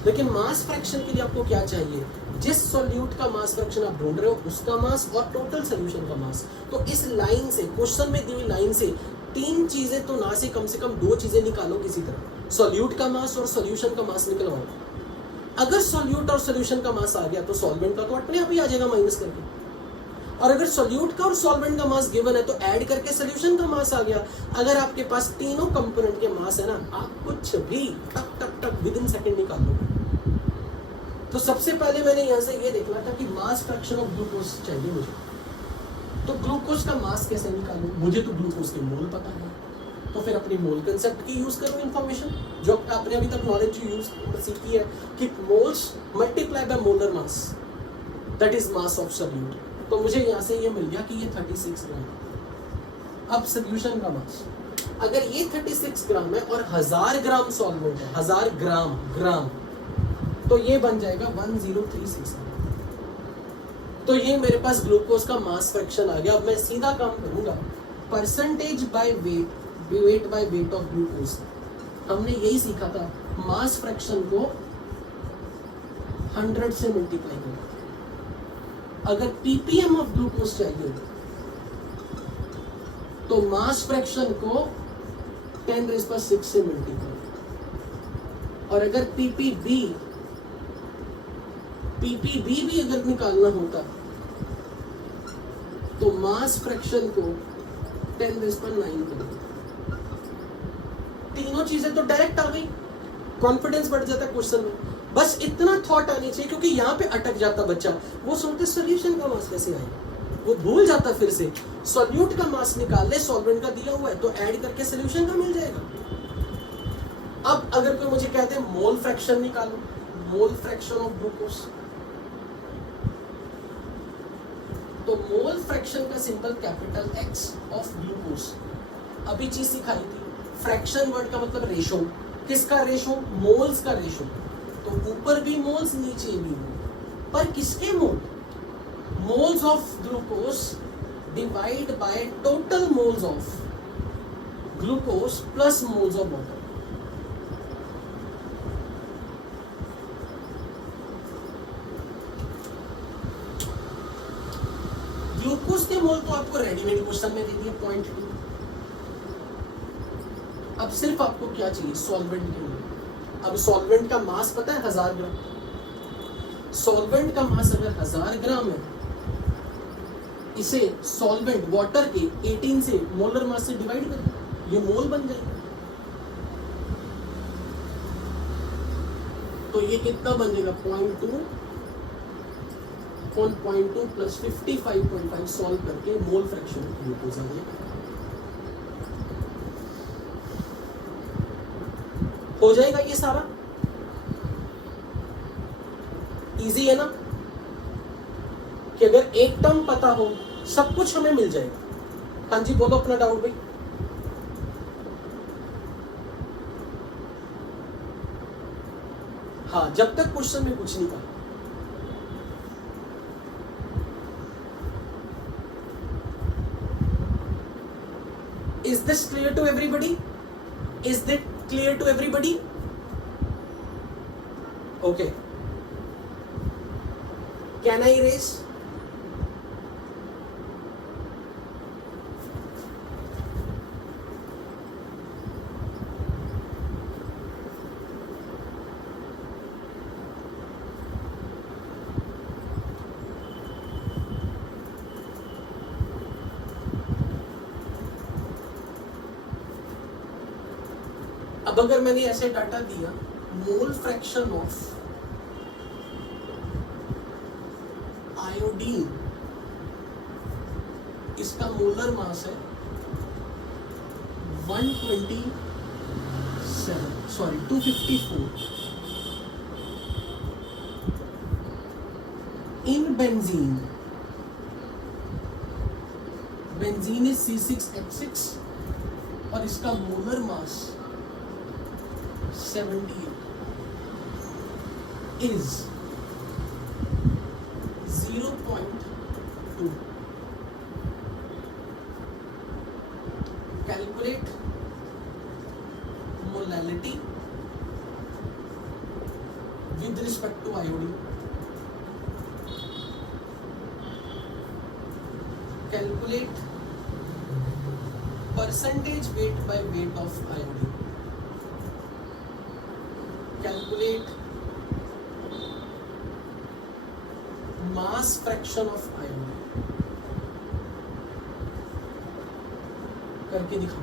लेकिन मास फ्रैक्शन के लिए आपको क्या चाहिए? जिस सॉल्यूट का मास फ्रैक्शन आप ढूंढ रहे हो उसका मास और टोटल सॉल्यूशन का मास। तो इस लाइन से, क्वेश्चन में दी हुई लाइन से तीन चीजें तो ना से कम दो चीजें निकालो किसी तरह। सॉल्यूट का मास और सॉल्यूशन का मास निकलवाओ। अगर सॉल्यूट और सॉल्यूशन का मास आ गया तो सॉल्वेंट का तो अपने आप ही आ जाएगा माइनस करके। और अगर सॉल्यूट का और सॉल्वेंट का मास गिवन है तो ऐड करके सॉल्यूशन का मास आ गया। अगर आपके पास तीनों कंपोनेंट के मास है ना, आप कुछ भी टक टक टक विद इन सेकंड निकाल लो। तो सबसे पहले मैंने यहां से ये देखना था कि मास फ्रैक्शन ऑफ ग्लूकोज चाहिए मुझे। तो ग्लूकोज का मास कैसे निकालूं? मुझे तो ग्लूकोज के मोल पता है, तो फिर अपनी मोल कंसेप्ट की यूज करो इंफॉर्मेशन जो आपने अभी तक नॉलेज यूज सीखी है कि moles multiply by molar mass, that is mass of solute. तो मुझे यहाँ से ये मिल गया कि ये 36 ग्राम। अब सॉल्यूशन का मास, अगर ये 36 ग्राम है और 1000 ग्राम सॉल्वेंट है, 1000 ग्राम, तो ये बन जाएगा 1036। तो ये मेरे पास ग्लूकोज का मास फ्रैक्शन आ गया। अब मैं सीधा काम करूंगा, percentage by weight by weight of glucose. हमने यही सीखा था, मास फ्रैक्शन को 100 से मल्टीप्लाई करो। अगर ppm ऑफ ग्लूकोज चाहिए तो मास फ्रैक्शन को 10⁶ से मल्टीप्लाई। और अगर ppb भी अगर निकालना होता तो मास फ्रैक्शन को 10⁹ करो। तीनों चीजें तो डायरेक्ट आ गई, कॉन्फिडेंस बढ़ जाता है क्वेश्चन में। बस इतना थॉट आनी चाहिए, क्योंकि यहाँ पे अटक जाता बच्चा। वो सोचते सॉल्यूशन का मास कैसे आएगा, वो भूल जाता। फिर से सॉल्यूट का मास निकाल ले, सॉल्वेंट का दिया हुआ है तो ऐड करके सॉल्यूशन का मिल जाएगा। अब अगर कोई मुझे कहते हैं मोल फ्रैक्शन निकालो, मोल फ्रैक्शन ऑफ ग्लूकोज, तो मोल फ्रैक्शन का symbol capital X of glucose. अभी चीज सिखाई थी, फ्रैक्शन वर्ड का मतलब रेशो। किसका रेशो? मोल्स का रेशो। तो ऊपर भी मोल्स, नीचे भी मोल। पर किसके mole? Moles of glucose divide by total moles of glucose plus moles of water. Glucose के मोल तो आपको रेडीमेड क्वेश्चन में दे दिए 0.2। अब सिर्फ आपको क्या चाहिए? सॉल्वेंट के मोल। अब सॉल्वेंट का मास पता है 1000 ग्राम। सॉल्वेंट का मास अगर 1000 ग्राम है, इसे सॉल्वेंट वाटर के 18 से मोलर मास से डिवाइड कर दो, ये मोल बन जाएगा। तो ये कितना बन जाएगा? 0.2 प्लस 55.5 सॉल्व करके मोल फ्रैक्शन ग्लूकोज आ गया। हो जाएगा ये सारा। इजी है ना, कि अगर एक टर्म पता हो सब कुछ हमें मिल जाएगा। हाँ जी बोलो अपना डाउट भाई। हाँ, जब तक क्वेश्चन में कुछ नहीं कहा। Is this clear to everybody? Is that clear to everybody? Okay. Can I erase? अब अगर मैंने ऐसे डाटा दिया, मोल फ्रैक्शन ऑफ आयोडीन इसका मोलर मास है 254 in benzene. Benzene is C6H6 और इसका molar mass 78 is 0.2. Calculate molality with respect to iodine. Calculate percentage weight by weight of iodine. Calculate mass fraction of iodine. करके दिखाओ.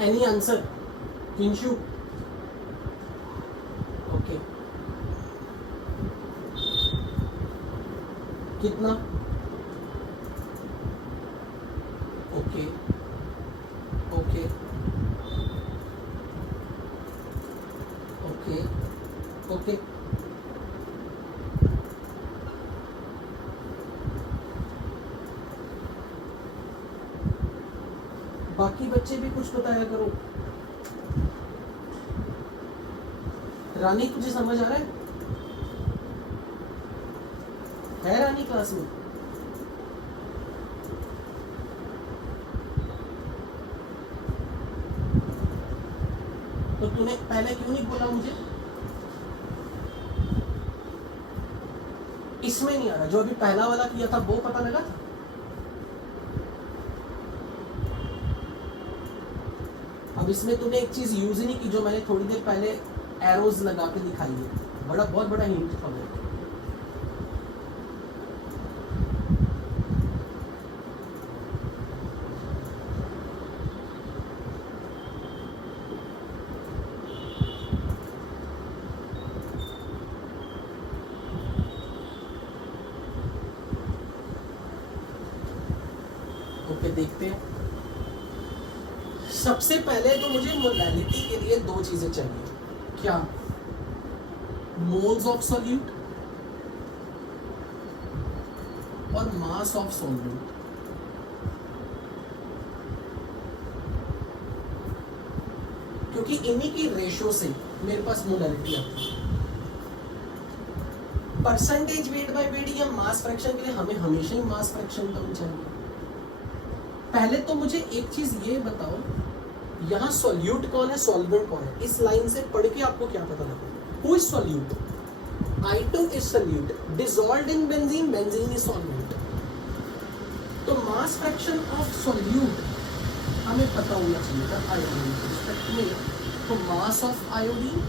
Any answer? Kinshu? Okay. कितना? Okay okay okay okay बाकी बच्चे भी कुछ बताया करो. रानी तुझे समझ आ रहा है रानी क्लास में? तो तूने पहले क्यों नहीं बोला मुझे? इसमें नहीं आ रहा. जो अभी पहला वाला किया था वो पता लगा था. अब इसमें तूने एक चीज यूज ही नहीं की जो मैंने थोड़ी देर पहले एरोज लगा के दिखाइए, बहुत बड़ा हिंट था वो। ओके, देखते हैं। सबसे पहले तो मुझे मोलैलिटी के लिए दो चीजें चाहिए। क्या? मोल्स ऑफ सॉल्यूट और मास ऑफ सॉल्वेंट। क्योंकि इन्हीं की रेशो से मेरे पास मोलैलिटी आती है। परसेंटेज वेट बाय वेट या मास फ्रैक्शन के लिए हमें हमेशा ही मास फ्रैक्शन टर्म चाहिए। पहले तो मुझे एक चीज ये बताओ, यहाँ सॉल्यूट कौन है, सॉल्वेंट कौन है? इस लाइन से पढ़ के आपको क्या पता लगा? Who is solute? I2 is solute, dissolved in benzene, benzene is solvent. तो मास फ्रैक्शन ऑफ सॉल्यूट हमें पता होना चाहिए था आयोडीन के रिस्पेक्ट में। तो mass of iodine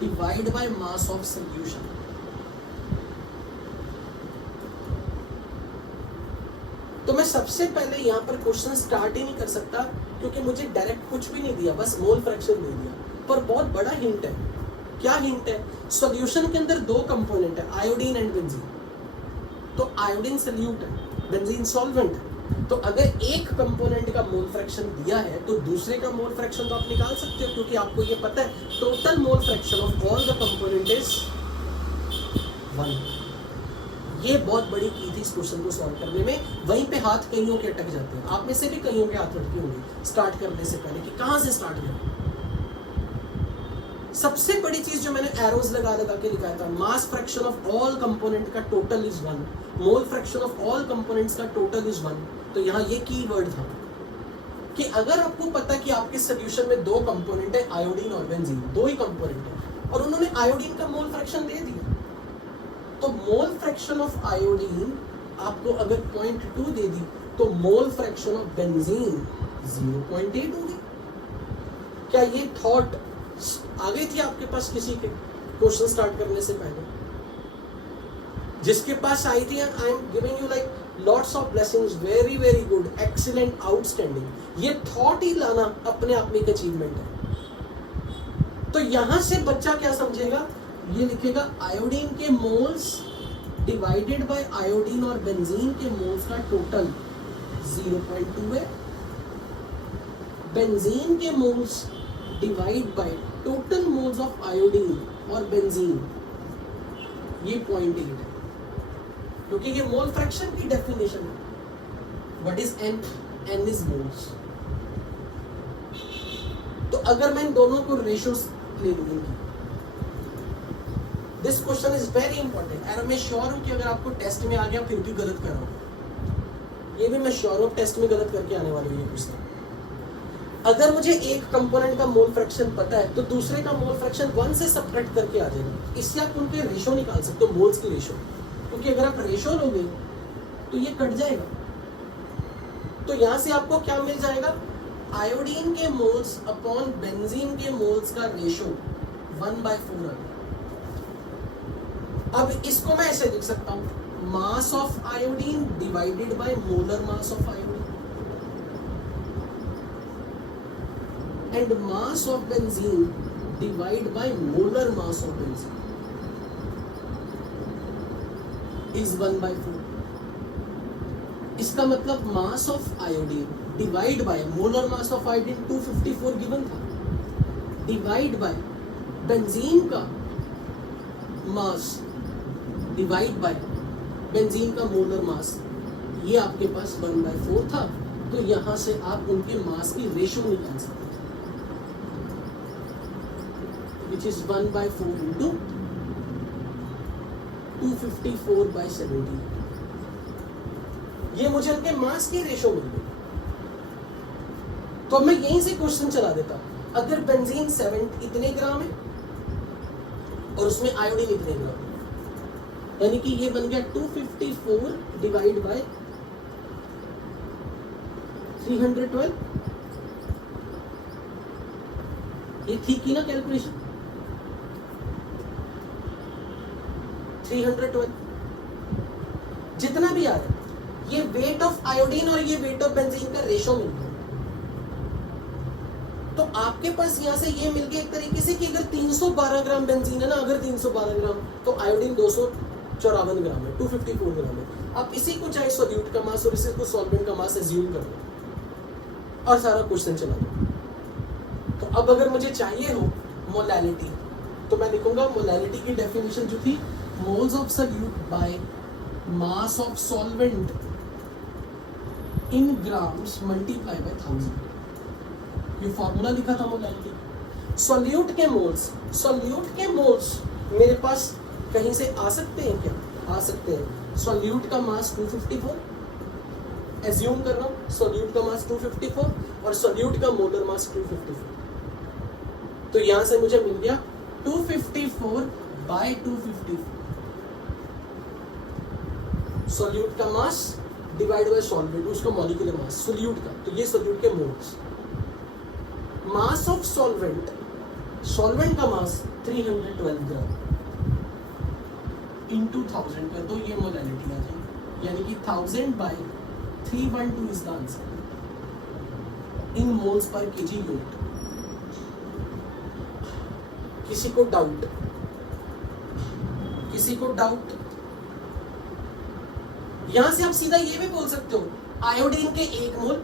divide by mass of solution. तो मैं सबसे पहले यहाँ पर क्वेश्चन स्टार्ट ही नहीं कर सकता, क्योंकि मुझे डायरेक्ट कुछ भी नहीं दिया, बस मोल फ्रैक्शन दे दिया। पर बहुत बड़ा हिंट है। क्या हिंट है? सॉल्यूशन के अंदर दो कंपोनेंट है, आयोडीन एंड बेंजीन। तो आयोडीन सॉल्यूट है, बेंजीन सॉल्वेंट है। तो अगर एक कंपोनेंट का मोल फ्रैक्शन दिया है तो दूसरे का मोल फ्रैक्शन तो आप निकाल सकते हो, क्योंकि आपको ये पता है total mole fraction of all the component is 1। ये बहुत बड़ी की थी इस क्वेश्चन को सॉल्व करने में। वहीं पे हाथ कईयों के अटक जाते हैं। आप में से भी कईयों के हाथ अटके होंगे स्टार्ट करने से पहले कि कहां से स्टार्ट करें। सबसे बड़ी चीज जो मैंने एरोज लगा लगा के लिखा था, मास फ्रैक्शन ऑफ ऑल कंपोनेंट का total is 1, mole fraction of all components का टोटल इज 1। तो यहाँ ये कीवर्ड था कि अगर आपको पता कि आपके सॉल्यूशन में दो कंपोनेंट है, आयोडीन और बेंजीन, दो ही कंपोनेंट है, और उन्होंने आयोडीन का मोल फ्रैक्शन दे दिया, तो मोल फ्रैक्शन ऑफ आयोडीन आपको अगर 0.2 दे दी तो मोल फ्रैक्शन ऑफ बेंजीन 0.8 होगी। क्या ये थॉट आ गई थी आपके पास किसी के क्वेश्चन स्टार्ट करने से पहले? जिसके पास आई थी, I am giving you like lots of blessings, very very good, excellent, outstanding. ये थॉट ही लाना अपने आप में एक अचीवमेंट है। तो यहां से बच्चा क्या समझेगा? ये लिखेगा आयोडीन के मोल्स डिवाइडेड बाय आयोडीन और बेंजीन के मोल्स का टोटल 0.2 है। बेंजीन के moles divide by total moles of iodine और बेंजीन, ये 0.8 है, क्योंकि ये मोल फ्रैक्शन की डेफिनेशन है। What is N? N is moles. तो अगर मैं इन दोनों को रेशियोज ले लूंगी, this question is very important. और मैं श्योर हूं कि अगर आपको टेस्ट में आ गया फिर भी गलत कर रहा हूं, ये भी मैं श्योर हूं टेस्ट में गलत करके आने वाली है ये क्वेश्चन। अगर मुझे एक कंपोनेंट का मोल फ्रैक्शन पता है तो दूसरे का मोल फ्रैक्शन 1 से सब्ट्रैक्ट करके आ जाएगा। इससे आप उनके रेशो निकाल सकते हो, मोल्स की रेशो, क्योंकि अगर आप रेशो लोगे तो ये कट जाएगा। तो यहां से आपको क्या मिल जाएगा? आयोडीन के मोल्स अपॉन बेंजीन के मोल्स का रेशो 1/4 है। अब इसको मैं ऐसे लिख सकता हूं, mass of iodine divided by molar mass of iodine and mass of benzene divide by molar mass of benzene is 1/4। इसका मतलब mass of iodine divide by molar mass of iodine 254 given था, डिवाइड बाय बेंजीन का mass divide by benzene का molar mass, ये आपके पास 1/4 था। तो यहां से आप उनके मास की रेशो निकाल सकते हैं, which is 1/4 into 254/70। ये मुझे उनके मास की रेशो मिल गई। तो अब मैं यहीं से क्वेश्चन चला देता हूं। अगर बेंजीन 7 इतने ग्राम है और उसमें आयोडीन इतने ग्राम, यानी कि ये बन गया 254 डिवाइड बाय 312। ये ठीक की ना कैलकुलेशन? 312 जितना भी आ रहा है, ये वेट ऑफ आयोडीन और ये वेट ऑफ बेंजीन का रेशो मिल गया। तो आपके पास यहां से ये मिल गया एक तरीके से कि अगर 312 ग्राम बेंजीन है ना, अगर 312 ग्राम, तो आयोडीन 254 ग्राम है, 254 ग्राम है। आप इसी को चाहे सोल्यूट का मास और इसी को सॉल्वेंट का मास एज्यूम कर लो और सारा क्वेश्चन चला दो। तो अब अगर मुझे चाहिए हो मोलैलिटी, तो मैं लिखूंगा मोलैलिटी की डेफिनेशन जो थी, moles of solute by mass of solvent in grams multiply by 1000। ये फॉर्मूला लिखा था मोलैलिटी। सोल्यूट के मोल्स मेरे पास कहीं से आ सकते हैं क्या? आ सकते हैं। सोल्यूट का मास 254 एज्यूम कर रहा हूं, सोल्यूट का मास 254 और सोल्यूट का मोलर मास 254। तो यहां से मुझे मिल गया 254 बाय 254 सोल्यूट का मास डिवाइड बाय सॉल्वेंट, उसका मॉलिक्यूलर मास सोल्यूट का। तो ये सोल्यूट के मोल्स। मास ऑफ सॉल्वेंट का मास 312 ग्राम इंटू 1000 कर दो, ये मोलैलिटी आ जाएगी, यानी कि 1000 by 312 is the answer in moles पर केजी यूनिट। किसी को डाउट? यहां से आप सीधा ये भी बोल सकते हो, आयोडीन के 1 मोल,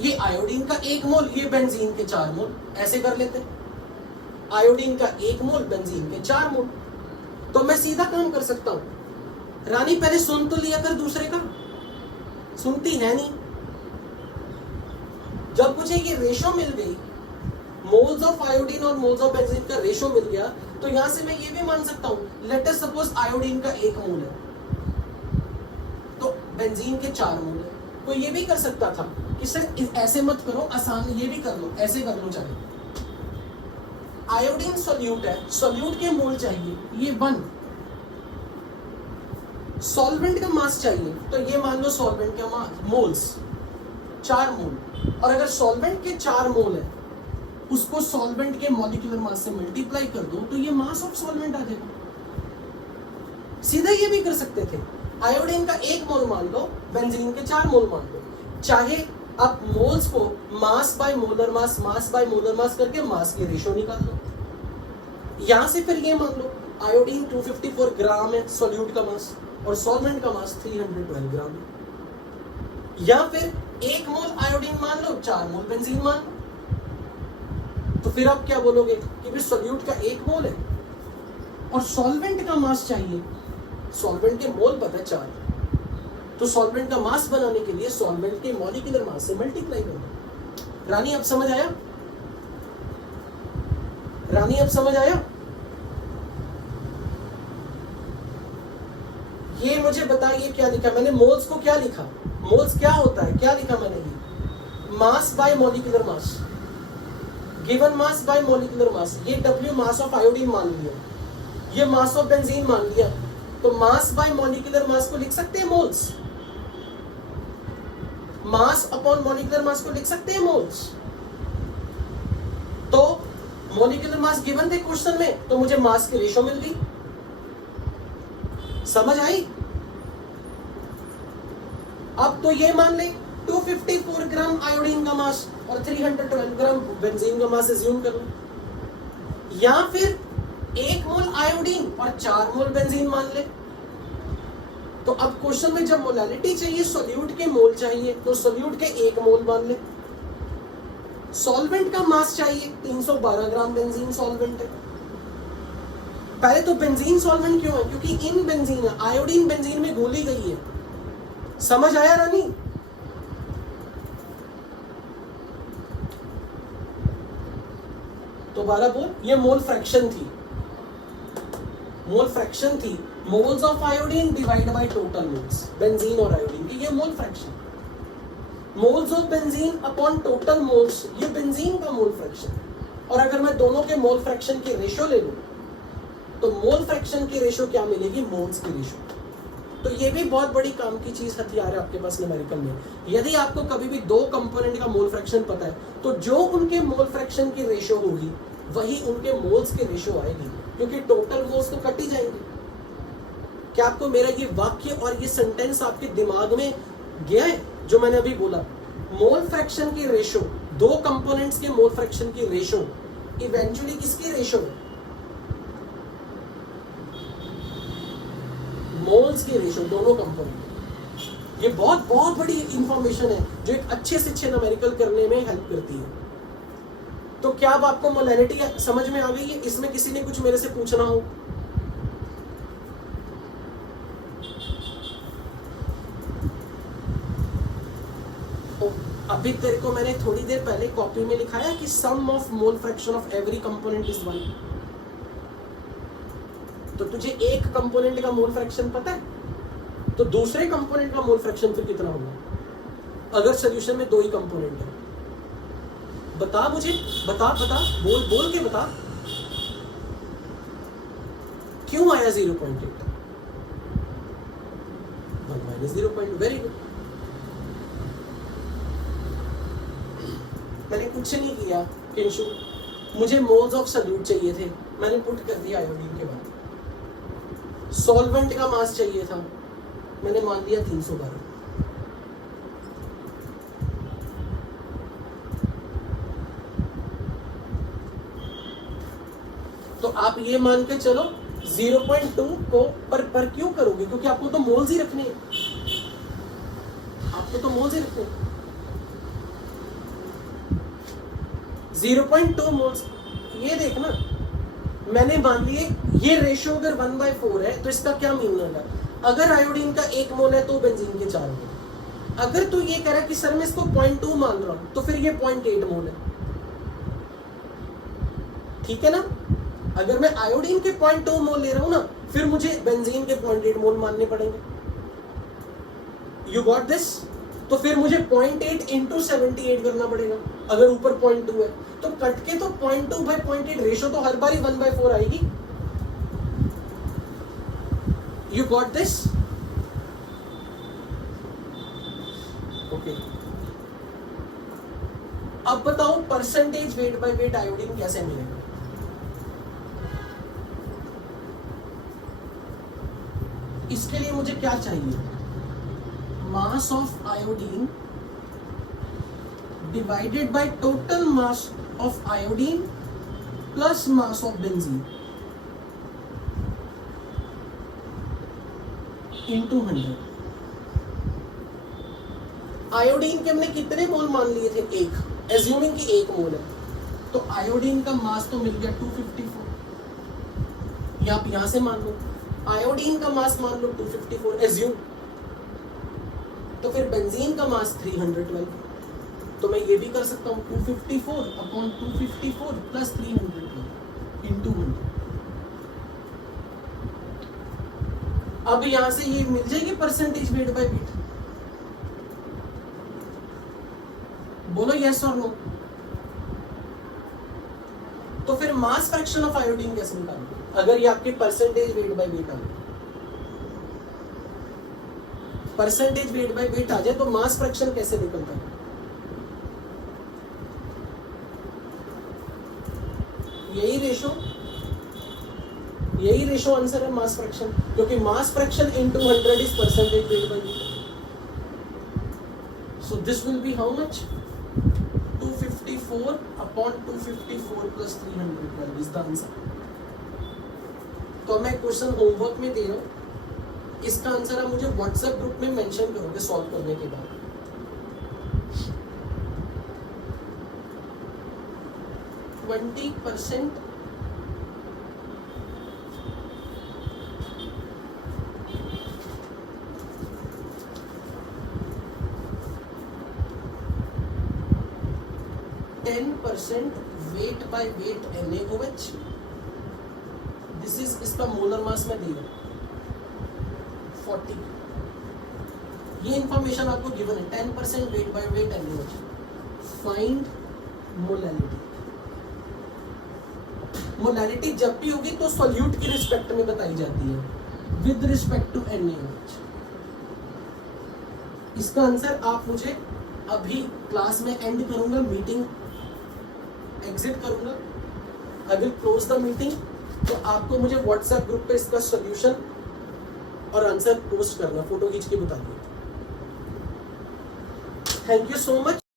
ये आयोडीन का 1 मोल, ये बेंजीन के 4 मोल, ऐसे कर लेते हैं। आयोडीन का 1 मोल, बेंजीन के 4 मोल। तो मैं सीधा काम कर सकता हूं। रानी पहले सुन तो लिया कर दूसरे का, सुनती है नहीं। जब मुझे ये रेशो मिल गई, मोल्स ऑफ आयोडीन और मोल्स ऑफ बेंजीन का रेशो मिल गया, तो यहां से मैं ये भी मान सकता हूं, लेट अस सपोज आयोडीन का 1 मोल है तो बेंजीन के 4 मोल है। तो ये भी कर सकता था कि सर ऐसे मत करो, आसान ये भी कर लो, ऐसे कर लो चाहे। आयोडीन सोल्यूट है, सोल्यूट के मोल चाहिए ये 1, सॉल्वेंट का मास चाहिए, तो ये मान लो सॉल्वेंट का मास मोल्स 4 मोल। और अगर सॉल्वेंट के 4 मोल है, उसको सॉल्वेंट के मॉलिक्यूलर मास से मल्टीप्लाई कर दो, तो ये मास ऑफ सॉल्वेंट आ जाएगा। सीधा ये भी कर सकते थे, आयोडीन का 1 मोल मान लो, बेंजीन के 4 मोल मान लो। चाहे आप मोल्स को मास बाय मोलर मास करके मास की रेशो निकाल लो। यहां से फिर ये मान लो आयोडीन 254 ग्राम है सॉल्यूट का मास, और सॉल्वेंट का मास 312 ग्राम है। या फिर 1 मोल आयोडीन मान लो, 4 मोल बेंजीन मान लो। तो फिर आप क्या बोलोगे कि भाई सॉल्यूट का 1 मोल है और सॉल्वेंट का मास चाहिए, सॉल्वेंट के मोल पता है 4, तो सॉल्वेंट का मास बनाने के लिए सॉल्वेंट के मॉलिक्यूलर मास से मल्टीप्लाई करना। रानी अब समझ आया? ये मुझे बताइए क्या लिखा मैंने? मोल्स को क्या लिखा? मोल्स क्या होता है? क्या लिखा मैंने? ये mass by molecular mass, given mass by molecular mass. ये W मास ऑफ आयोडीन मान लिया, ये मास ऑफ बेंजीन मान लिया, तो मास बाय मॉलिक्यूलर मास को लिख सकते हैं moles. Mass upon molecular mass को लिख सकते हैं मोल्स। तो मॉलिक्यूलर मास गिवन थे क्वेश्चन में, तो मुझे मास की रेशो मिल गई। समझ आई? अब तो ये मान ले 254 ग्राम आयोडीन का मास और 312 ग्राम बेंजीन का मास एज्यूम कर लो, या फिर 1 मोल आयोडीन और 4 मोल बेंजीन मान ले। तो अब क्वेश्चन में जब मोलैलिटी चाहिए, सोल्यूट के मोल चाहिए, तो सोल्यूट के 1 मोल मान ले। सॉल्वेंट का मास चाहिए, 312 ग्राम बेंजीन सॉल्वेंट है। पहले तो बेंजीन सॉल्वेंट क्यों है? क्योंकि इन बेंजीन आयोडीन बेंजीन में घुली गई है। समझ आया रानी? तो दोबारा बोल, ये मोल फ्रैक्शन थी, moles of iodine divide by total moles, benzene और आयोडीन की, ये mole fraction. Moles of benzene upon total moles, ये बेंजीन का मोल फ्रैक्शन। और अगर मैं दोनों के मोल फ्रैक्शन की रेशो ले लूं, तो मोल फ्रैक्शन की रेशो क्या मिलेगी? मोल्स की रेशो। तो ये भी बहुत बड़ी काम की चीज हथियार है आपके पास न्यूमेरिकल में। यदि आपको कभी भी दो कंपोनेंट का मोल फ्रैक्शन पता है तो जो उनके मोल फ्रैक्शन की रेशो होगी वही उनके मोल्स के रेशो आएगी, क्योंकि टोटल मोल्स तो कट ही जाएंगे। क्या आपको मेरा ये वाक्य और ये सेंटेंस आपके दिमाग में गया है जो मैंने अभी बोला? मोल फ्रैक्शन की रेशो, दो कंपोनेंट्स के मोल फ्रैक्शन की रेशो इवेंचुअली किसकी रेशो है? मोल्स की रेशो, दोनों कंपोनेंट। ये बहुत बहुत बड़ी इंफॉर्मेशन है जो एक अच्छे से अच्छे न्यूमेरिकल करने में हेल्प करती है। तो क्या अब आपको मोलैरिटी समझ में आ गई है? इसमें किसी ने कुछ मेरे से पूछना हो? अभी तेरे को मैंने थोड़ी देर पहले कॉपी में लिखा है कि sum of mole fraction of every component is 1। तो तुझे एक कंपोनेंट का मोल फ्रैक्शन पता है, तो दूसरे कंपोनेंट का मोल फ्रैक्शन फिर कितना होगा अगर सोल्यूशन में दो ही कंपोनेंट है? बता मुझे, बता बोल बोल के बता। क्यों आया 0.8? 1 - 0.2। Very good. मैंने कुछ नहीं किया किंशु, मुझे मोल्स ऑफ सॉल्यूट चाहिए थे, मैंने पुट कर दिया आयोडीन के बाद। सॉल्वेंट का मास चाहिए था, मैंने मान लिया 312। तो आप ये मान के चलो 0.2 को पर क्यों करोगे? क्योंकि आपको तो मोल्स ही रखने हैं, आपको तो मोल्स ही रखने हैं। 0.2 मोल्स, ये देखना मैंने मान लिए ये रेशियो अगर 1/4 है तो इसका क्या मीन होगा? अगर आयोडीन का 1 मोल है तो बेंजीन के 4 मोल। अगर तू ये कह रहा है कि सर मैं इसको 0.2 मान रहा हूं तो फिर ये 0.8 मोल है, ठीक है ना? अगर मैं आयोडीन के 0.2 मोल ले रहा हूं ना, फिर मुझे बेंजीन के 0.8 मोल मानने पड़ेंगे। You got this? तो फिर मुझे 0.8 इंटू 78 करना पड़ेगा अगर ऊपर 0.2 है, तो कट के तो 0.2/0.8 रेशो तो हर बार ही 1/4 आएगी। You got this? ओके, अब बताओ percentage weight by wait iodine कैसे मिलेगा? इसके लिए मुझे क्या चाहिए? Mass of iodine divided by total mass of iodine plus mass of benzene into 100। Iodine के हमने कितने मोल मान लिए थे? 1, एज्यूमिंग कि 1 मोल है, तो आयोडीन का मास तो मिल गया 254। या आप यहां से मान लो आयोडीन का मास मान लो 254 एज्यूम, तो फिर बेंजीन का मास 312। तो मैं ये भी कर सकता हूँ 254/254 प्लस 312 इंटू 100। अब यहां से ये मिल जाएगी परसेंटेज वेट बाय वेट। बोलो यस और नो। तो फिर मास फ्रैक्शन ऑफ आयोडीन कैसे निकालोगे अगर ये आपके परसेंटेज वेट बाय वेट आ जाए? परसेंटेज वेट बाय वेट आ जाए तो मास फ्रैक्शन कैसे निकलता है? यही रेशो आंसर है मास फ्रैक्शन, क्योंकि mass fraction into 100 is percentage weight by weight. So this will be how much? 254/254 plus 312 is the answer. तो मैं क्वेश्चन होमवर्क में दे रहा हूं, इसका आंसर आप मुझे व्हाट्सएप ग्रुप में मेंशन करोगे सॉल्व करने के बाद। %, 10% weight by wait NaOH। This is इसका मोलर मास में दे रहा हूं 40। ये इंफॉर्मेशन आपको गिवन है 10% weight by wait NaOH। Find molality. Molality जब भी होगी तो सॉल्यूट की रिस्पेक्ट में बताई जाती है विद रिस्पेक्ट टू NaOH। इसका आंसर आप मुझे अभी क्लास में एंड करूंगा, मीटिंग एग्जिट करूंगा, I will close the meeting, तो आपको मुझे व्हाट्सएप ग्रुप पे इसका सॉल्यूशन और आंसर पोस्ट करना, फोटो खींच के बता दिए। Thank you so much.